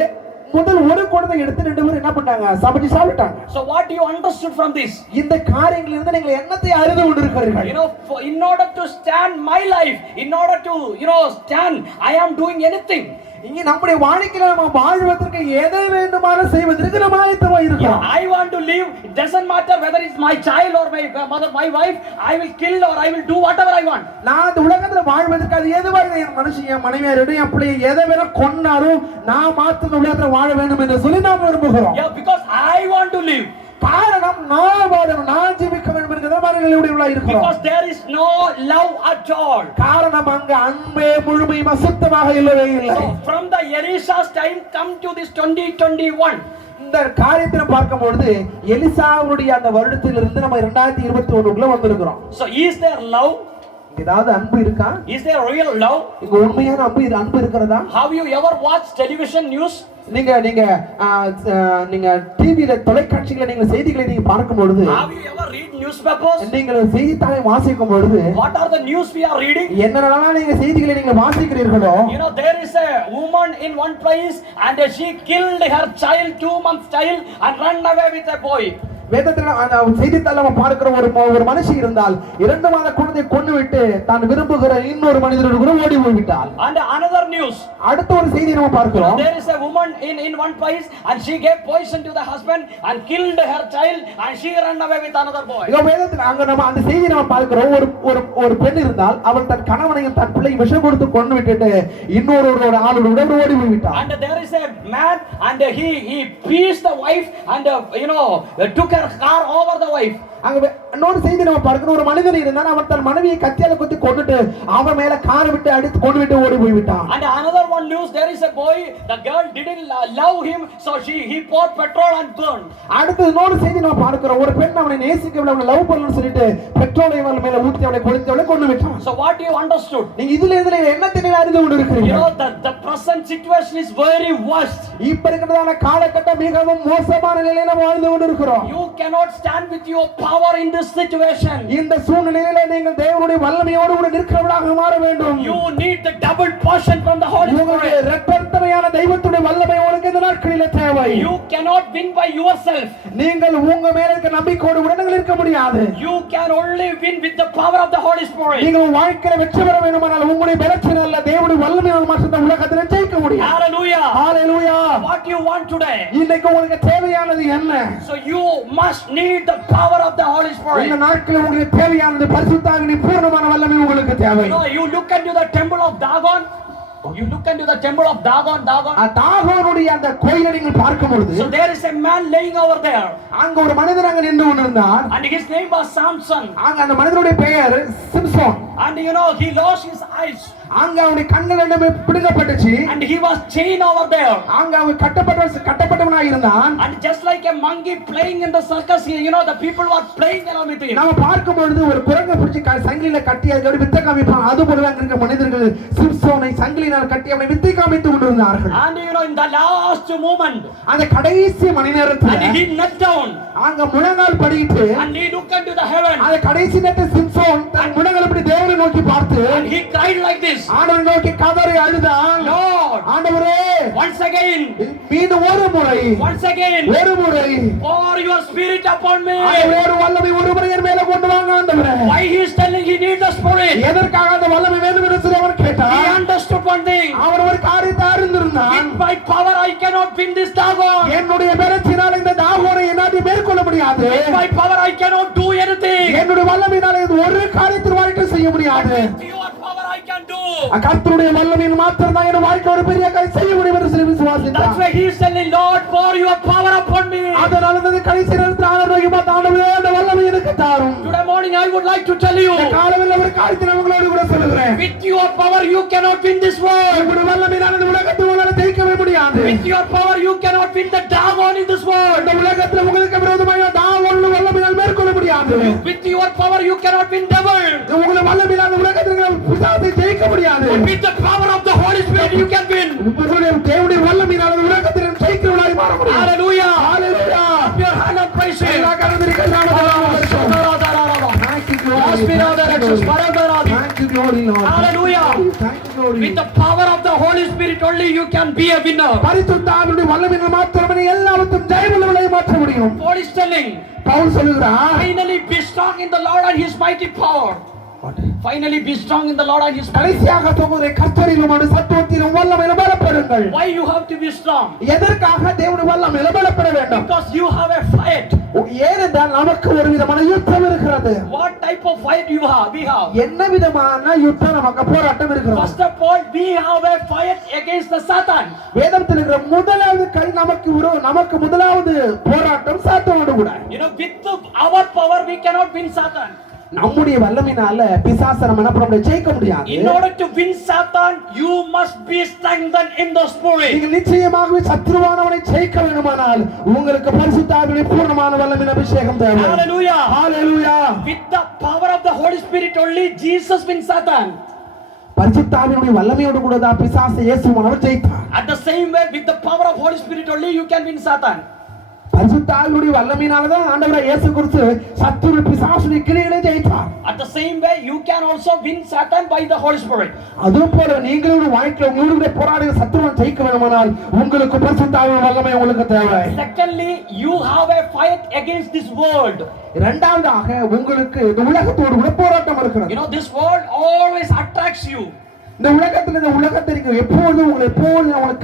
முதல் ஒரு குழந்தை எடுத்து 2 பேரும் என்ன பண்ணாங்க? சமைச்சு சாப்பிட்டாங்க. So what you understood from this? இந்த காரியங்களில் இருந்து நீங்கள் என்னத்தை அறிந்து கொண்டிருக்கிறீர்கள்? You know, in order to stand my life, in order to, you know, stand, I am doing anything. இங்க நம்முடைய வாழ்க்கையில நம்ம வாழ்வதற்கு எதை வேண்டுமானாலும் செய்வதற்கு நம்ம ஆயத்தமா இருக்கிறோம். I want to live. It doesn't matter whether it's my child or my mother, my wife. I will kill or I will do whatever I want. நான் இந்த உலகத்துல வாழ்வதற்கு அது எதுவா என் மனுஷன், என் மனைவியாரோட என் பிள்ளையை எதை வேணா கொன்னாலும் நான் மாத்திர உலகத்துல வாழ வேண்டும் என்று சொல்லி நாம் விரும்புகிறோம். Yeah, because I want to live. காரணம் நான் வாழணும், நான் ஜீவிக்க வேண்டும் என்கிற மனநிலையுடையவளா இருக்கிறோம். Because there is no love at all. காரணம் அங்க அன்பே முழுமையும் சுத்தமாக இல்லவே இல்லை. So from the Elisha's time come to this 2021. இந்த காரியத்தை பார்க்கும்போது எலிசாவுடைய அந்த வருடத்திலிருந்து நம்ம 2021க்குள்ள வந்திருக்கிறோம். So is there love? ஏதாவது அன்பு இருக்கா? Is there real love? இங்க உண்மையான அன்பு இருக்கிறதா? Have you ever watched television news? நீங்க டிவில தொலைக்காட்சிகளை நீங்க செய்திகளை நீங்க பார்க்கும் பொழுது, have you ever read newspapers? நீங்கள் செய்தித்தாளை வாசிக்கும் பொழுது, what are the news we are reading? என்னென்னலாம் நீங்க செய்திகளை நீங்க வாசிக்கிறீர்களோ, you know, there is a woman in one place and she killed her child, 2 months child, and ran away with a boy. வேதத்துல அந்த செய்தித்தாள நம்ம பார்க்கிற ஒரு மனுஷி இருந்தால் 2 மாத குழந்தையை கொன்னுவிட்டு தான் விரும்புகிற இன்னொரு மனிதரோடு கூட ஓடி போய்விட்டாள். And another news, அடுத்த ஒரு செய்தி நம்ம பார்க்கிறோம். there is a woman in one place and she gave poison to the husband and killed her child and she ran away with another boy. இந்த வேதத்துல அங்க நம்ம அந்த செய்தி நம்ம பார்க்கிறோம். ஒரு பெண் இருந்தால் அவள் தன் கணவனையும் தன் பிள்ளையை விஷம் கொடுத்து கொன்னு விட்டுட்டு இன்னொரு ஆளோட ஓடி போய்விட்டாள். And there is a man and he pierced the wife and you know, took her car over the wife. அங்க இன்னொரு செய்தி நம்ம பார்க்கிறோம். ஒரு மனிதன் இருந்தான், அவன் தன் மனைவியை கத்தியால குத்தி கொன்னுட்டு அவன் மேல காரை விட்டு அடித்து கொண்டு விட்டு ஓடி போய் விட்டான். And another one news, there is a boy, the girl didn't love him, so he poured petrol and burned. அடுத்து இன்னொரு செய்தி நம்ம பார்க்கிறோம். ஒரு பெண் அவனை நேசிக்கவில்லை, அவனை லவ் பண்ணணும்னு சொல்லிட்டு பெட்ரோலை அவன் மேல ஊத்தி அவனை கொளுத்தி அவனை கொண்டு விட்டான். So what you understood? நீங்க இதுல என்னத்தை அறிந்து கொண்டிருக்கிறீங்க? You know, the present situation is very worst. இப்ப இருக்கிறதான காலகட்டம் மிகவும் மோசமான நிலையில வாழ்ந்து கொண்டிருக்கிறோம். You cannot stand with your power in this situation. இந்த சூழ்நிலையில நீங்கள் தேவனுடைய வல்லமையோடு கூட நிற்கிறவர்களாக மாற வேண்டும். You need the double portion from the Holy உங்களுக்கு Spirit. இரட்டத்தனையான தெய்வத்துடைய வல்லமை உங்களுக்கு இந்த நாட்களிலே தேவை. You cannot win by yourself. நீங்கள் உங்க மேல இருக்க நம்பிக்கையோடு கூட நீங்கள் இருக்க முடியாது. You can only win with the power of the Holy Spirit. நீங்கள் உங்க வாழ்க்கையில வெற்றி பெற வேண்டுமானால் உங்களுடைய பலத்தினால் அல்ல தேவனுடைய வல்லமையால் மட்டும்தான் உலகத்திலே ஜெயிக்க முடியும். Hallelujah. Hallelujah. What you want today? இன்னைக்கு உங்களுக்கு தேவையானது என்ன? So you must need the power of the Holy இந்த Spirit. நாட்களில் உங்களுக்கு தேவையானது பரிசுத்த ஆவியின் பூரணமான வல்லமை உங்களுக்கு தேவை. You know, you look into the temple of Dagon. You look into the temple of Dagon. தாகோனுடைய அந்த கோயிலை நீங்கள் பார்க்கும் பொழுது So there is a man laying over there, அங்க ஒரு மனிதர் அங்க நின்று கொண்டிருந்தார். and his name was Samson. அங்க அந்த மனிதனுடைய பெயர் Samson. And you know, he lost his eyes, அங்க அவனுடைய கண்கள் ரெண்டுமே பிடுங்கப்பட்டுச்சு. and he was chained over there. அங்க அவன் கட்டப்பட்டவனாக இருந்தான். And just like a monkey playing in the circus here, you know, the people were playing along with him. நாம பார்க்கும் பொழுது ஒரு குரங்கை பிடிச்சி சங்கிலியில கட்டி அதுக்கு வித்தை காமிப்பான். அது போல அங்க இருக்க மனிதர்கள் சிம்சோனை சங்கிலினால் கட்டி அவனை வித்தை காமித்து கொண்டிருந்தார்கள். And you know, in the last moment, அந்த கடைசி மணி நேரத்துல and he knelt down, அங்க முழங்கால் படியிட்டு and he looked into the heaven, அந்த கடைசி நேரத்தில் சிம்சோன் தன் முழங்கால் இப்படி தேவனை நோக்கி பார்த்து and he cried like this, ஆண்டவரை நோக்கி கதறி அழுதான். Lord, ஆண்டவரே, once again, மீண்டும் ஒரு முறை pour your spirit upon me. ஒரு வல்லமை ஒரு முறை என் மேல கொண்டு வாங்க ஆண்டவரே. Why he is telling he needs the spirit? எதற்காக அந்த வல்லமை வேண்டும் என்று சொல்லி அவர் கேட்டார். He understood one thing. அவர் ஒரு காரியத்தை அறிந்திருந்தார். With my power I cannot win this Dagon. என்னுடைய பலத்தினால் இந்த தாகோனை என்னால் மேற்கொள்ள முடியாது. With my power I cannot do anything. என்னுடைய வல்லமையினால் இது ஒரு காரியத்தில் வாழ்க்கை செய்ய முடியாது. With your power I can do. கர்த்தருடைய வல்லமையின் மாத்திரம் தான் என் வாழ்க்கை ஒரு பெரிய காரியம் செய்ய முடியும் என்று சொல்லி விசுவாசித்தார். That's why he is telling, Lord, pour your power upon me. அதனால இந்த கடைசி நேரத்தில் ஆண்டவரை பார்த்து ஆண்டவரே அந்த வல்லமை எனக்கு தாரும். Today morning I would like to tell you, காலையில் ஒரு காரியத்தை நான் உங்களோடு கூட சொல்லுகிறேன். with your power you cannot win this world. உங்களுடைய வல்லமையினால் இந்த உலகத்தை உங்களால ஜெயிக்கவே முடியாது. With your power you cannot win the Dagon in this world. இந்த உலகத்தில் உங்களுக்கு விரோதமாக தாவொரு வல்லமையால் மேற்கொள்ள முடியாது. With your power you cannot win devil. உங்களுடைய வல்லமையினால் இந்த உலகத்தில் பிசாசை ஜெயிக்க முடியாது. With the power of the Holy Spirit you can win. உங்களுடைய தேவனுடைய வல்லமையினால் இந்த உலகத்தில் ஜெயிக்கிறவர்களாய் மாற முடியும். Hallelujah. Hallelujah. Up your hand and praise him. எல்லா கரங்களிலும் Thank you, glory, Lord. Hallelujah. Thank you, glory. With the power of the Holy Spirit only you can be a winner. பரிசுத்த ஆவியுடைய வல்லமையினால் மாத்திரமே எல்லாவற்றையும் ஜெயமுள்ளவர்களாய் மாற்ற முடியும். Paul is telling, பவுல் சொல்கிறார், finally be strong in the Lord and his mighty power. Finally be strong in the Lord and his mighty power. கடைசியாக சகோதரரே கர்த்தரிலும் அவருடைய சத்துவத்திலும் வல்லமையில பலப்படுங்கள். Why you have to be strong? எதற்காக தேவனுடைய வல்லமையில பலப்பட வேண்டும்? Because you have a fight. ஏனென்றால் நமக்கு ஒரு விதமான யுத்தம் இருக்கிறது. What type of fight you have? We have. என்ன விதமான யுத்தம் நமக்கு போராட்டம் இருக்கிறது? First of all, we have a fight against the Satan. வேதத்தில் இருக்கிற முதலாவது நமக்கு முதலாவது போராட்டம் சாத்தானோடு கூட. You know, with our power we cannot win Satan. நம்முடைய வல்லமையினால பிசாசை நம்ம என்ன பண்ண முடியாது, ஜெயிக்க முடியாது. In order to win Satan, you must be strengthened in the spirit. நீங்கள் நிச்சயமாகவே சத்ருவானவனை ஜெயிக்க வேண்டுமானால் உங்களுக்கு பரிசுத்த ஆவியுடைய பூரணமான வல்லமையின் அபிஷேகம் தேவை. Hallelujah. Hallelujah. With the power of the Holy Spirit only Jesus wins Satan. பரிசுத்த ஆவியுடைய வல்லமையோடு கூட தான் பிசாசை இயேசுவானவர் ஜெயித்தார். At the same way, with the power of Holy Spirit only you can win Satan. பரிசுத்த ஆவியுடைய வல்லமையினால தான் ஆண்டவர் இயேசு கிறிஸ்து சத்துரு பிசாசுடைய கிரியைகளை ஜெயித்தார். At the same way, you can also win Satan by the Holy Spirit. அதுபோல நீங்களுடைய வாழ்க்கையில உங்களுடைய போராடுகிற சத்துருவை ஜெயிக்க வேண்டுமானால் உங்களுக்கு பரிசுத்த ஆவியுடைய வல்லமை உங்களுக்கு தேவை. Secondly, you have a fight against this world. இரண்டாவதாக உங்களுக்கு இந்த உலகத்தோடு கூட போராட்டம் இருக்கிறது. You know, this world always attracts you. இந்த உலகத்திற்கு எப்பொழுதும் உங்களை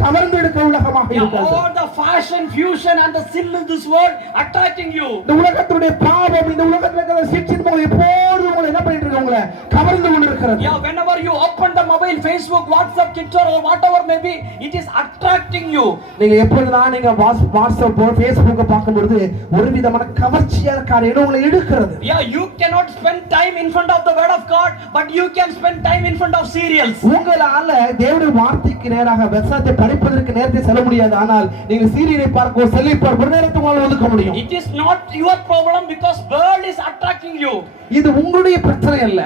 கவர்ந்து எடுக்கிற உலகமாக இருக்கிறது. All the fashion, fusion and the sin in this world attracting you. இந்த உலகத்துடைய பாவம், இந்த உலகத்துல இருக்கிற சிற்றின்பம் எப்பொழுதும் உங்களை என்ன பண்ணிட்டு இருக்கு, உங்களை கவர்ந்து கொண்டு இருக்கிறது. Yeah, whenever you open the mobile, Facebook, WhatsApp, Twitter or whatever may be, it is attracting you. நீங்க எப்பொழுதுதான் நீங்க வாட்ஸ்அப் Facebook பார்க்கும்போது ஒரு விதமான கவர்ச்சியான காரியம் உங்களை எடுக்கிறது. Yeah, you cannot spend time in front of the word of God, but you can spend time in front of serials. உங்களால தேவனுடைய வார்த்தைக்கு வார்த்தைக்கு நேராக வசனத்தை படிப்பதற்கு நேரத்தை செல்ல முடியாது. ஆனால் நீங்கள் சீரியலை பார்க்க செல்லை பார்க்க ஒரு நேரத்தை உங்களால் ஒதுக்க முடியும். It is not your problem because world is attracting you. இது உங்களுடைய பிரச்சனை அல்ல,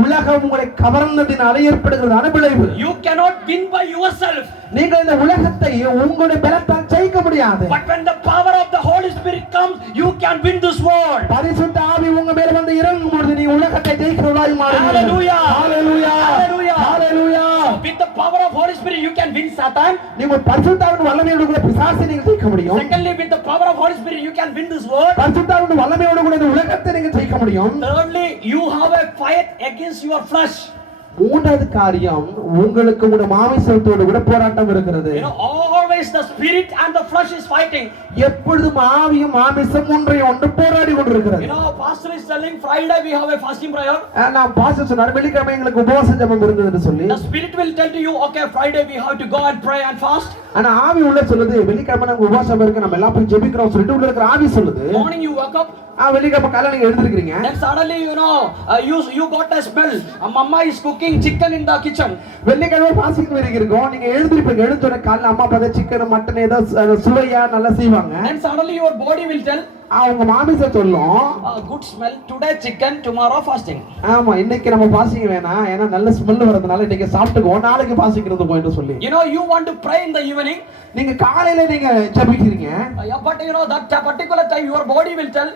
உலகம் உங்களை கவர்ந்ததினால ஏற்படுகிறதான விளைவு. You cannot win by yourself. நீங்கள் இந்த உலகத்தை உங்களுடைய பலத்தால் ஜெயிக்க முடியாது. But when the power of the Holy Spirit comes, you can win this world. பரிசுத்த ஆவி உங்க மேல வந்து இறங்கும் பொழுது நீ உலகத்தை ஜெயிக்கிறவராய் மாறுவீர்கள். Hallelujah. Hallelujah. Hallelujah. Hallelujah. So with the power of Holy Spirit, you can win Satan. நீங்க பரிசுத்த ஆவியின் வல்லமையோடு கூட பிசாசை நீங்க ஜெயிக்க முடியும். Secondly, with the power of Holy Spirit, you can win this world. பரிசுத்த ஆவியின் வல்லமையோடு கூட இந்த உலகத்தை நீங்க ஜெயிக்க முடியும். Thirdly, you have a fight against your flesh. மூன்றாவது காரியம், உங்களுக்கு உங்களுடைய மாமிசத்தோடு கூட போராட்டம் இருக்கிறது. You know, always the spirit and the flesh is fighting. எப்பொழுதும் ஆவியும் மாமிசம் ஒன்றை ஒன்று போராடி கொண்டிருக்கிறது. You know, pastor is telling Friday we have a fasting prayer. நான் பாஸ்டர் சொன்னார் வெள்ளிக்கிழமை எங்களுக்கு உபவாச ஜெபம் இருந்ததுன்னு சொல்லி. The spirit will tell to you, okay, Friday we have to go and pray and fast. ஆனா ஆவி உள்ள சொல்லுது வெள்ளிக்கிழமை நமக்கு உபவாசம் இருக்கு, நம்ம எல்லாம் போய் ஜெபிக்கிறோம் சொல்லிட்டு உள்ள இருக்கிற ஆவி சொல்லுது. Morning you wake up. வெள்ளிக்கிழமை காலையில நீங்க எழுந்திருக்கீங்க. Then suddenly you know you got a smell. Mama is cooking chicken in the kitchen. வெள்ளிக்கிழமை பாசிக்கு இருக்கோம், நீங்க எழுந்திருப்பீங்க. எழுந்தோட காலையில அம்மா பார்த்தா சிக்கன் மட்டன் ஏதோ சுவையா நல்லா செய்வாங்க. Then suddenly your body will tell, அவங்க மாமிசம் சொல்லும், good smell, today chicken, tomorrow fasting. ஆமா இன்னைக்கு நம்ம பாசிக்க வேணாம், ஏன்னா நல்ல ஸ்மெல் வரதுனால இன்னைக்கு சாப்பிட்டுக்குவோம், நாளைக்கு பாசிக்கிறது போயிட்டு சொல்லி. You know, you want to pray in the evening. நீங்க காலையில நீங்க ஜெபிக்கிறீங்க. But you know that particular time your body will tell.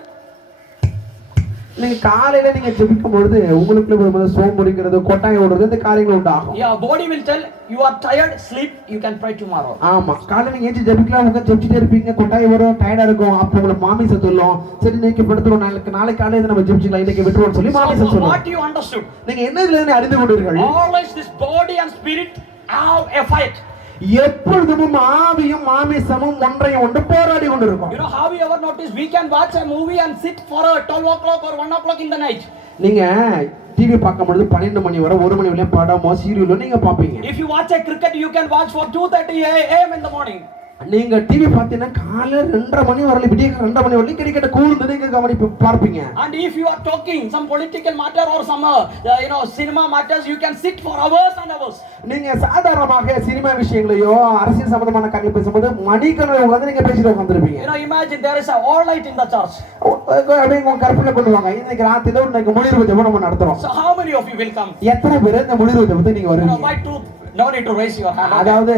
நீங்க காலையில நீங்க ஜெபிக்கும் பொழுது உங்களுக்குள்ள ஒரு சோம்பேறிக்கிறது, கொட்டாய் ஓடுறது, இந்த காரியங்கள் உண்டாகும். Yeah, body will tell you are tired, sleep, you can pray tomorrow. ஆமா காலையில நீங்க ஏஞ்சி ஜெபிக்கலாம், உங்க ஜெபிச்சிட்டே இருப்பீங்க, கொட்டாய் வரும், டயர்டா இருக்கும். அப்ப உங்களுக்கு மாமிசம் சொல்லும், சரி இன்னைக்கு படுத்துறோம், நாளைக்கு காலையில நம்ம ஜெபிச்சிக்கலாம், இன்னைக்கு விட்டுறோம் சொல்லி மாமிசம் சொல்லும். What you understood? நீங்க என்ன இதுல இருந்து அறிந்து கொண்டீர்கள்? Always this body and spirit have a fight. எப்பொழுதும் ஆவியும் மாமிசமும் ஒன்றை ஒன்று போராடி கொண்டிருக்கும். You know, have you ever noticed we can watch a movie and sit for 12 o'clock or 1 o'clock in the night? நீங்க டிவி பார்க்கும் பொழுது 12 மணி வரை 1 மணி வரையும் படமோ சீரியலோ நீங்க பாப்பீங்க. If you watch a cricket, you can watch for 2:30 a.m. in the morning. நீங்க TV பார்த்தீங்கன்னா காலையில 2:30 மணி வரை விடிய 2:30 மணி வரை கிரிக்கெட் கூர்ந்து நீங்க பார்ப்பீங்க. And if you are talking some political matter or some cinema matters, you can sit for hours and hours. நீங்க சாதாரணமாக சினிமா விஷயங்களையோ அரசியல் சம்பந்தமான காரியங்களை பேசும்போது மணிக்கணக்கில் உட்கார்ந்து நீங்க பேசிட்டு உட்கார்ந்திருப்பீங்க. You know, imagine there is a all night in the church. அப்படியே உங்க கற்பனை பண்ணுவாங்க, இன்னைக்கு ராத்திரில இன்னைக்கு முனிர்வு ஜெபம் நம்ம நடத்துறோம். So how many of you will come? எத்தனை பேர் இந்த முனிர்வு ஜெபத்துக்கு நீங்க வருவீங்க? By truth, no need to raise your hand. அதாவது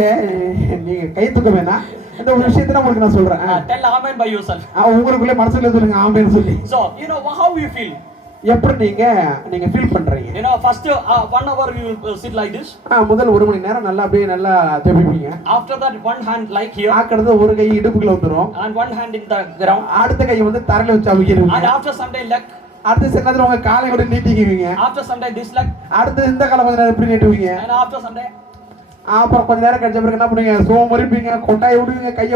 நீங்க கை தூக்க வேணாம், இந்த ஒரு விஷயத்தை உங்களுக்கு நான் சொல்றேன். Tell amen by yourself. உங்களுக்குள்ள மனசுல சொல்லுங்க ஆமென் சொல்லி. So you know how you feel. எப்படி நீங்க ஃபீல் பண்றீங்க? You know, first 1 hour you will sit like this. முதல் 1 மணி நேரம் நல்லா அப்படியே நல்லா ஜெபிப்பீங்க. After that one hand like here. ஆக்கறது ஒரு கை இடுப்புக்குள்ள வந்துரும். And one hand in the ground. அடுத்த கை வந்து தரையில வச்சு அமுக்கிடுவீங்க. And after some day leg. அடுத்த சென்னதுல உங்க காலை கூட நீட்டிக்குவீங்க. After some day this leg. அடுத்து இந்த காலை கொஞ்ச நேரம் இப்படி நீட்டுவீங்க. And after some day. அப்புறம் கொஞ்ச நேரம் கழிச்ச பிறகு என்ன பண்ணுவீங்க? சோம்பேறிப்பீங்க, கொட்டாய் விடுவீங்க, கையை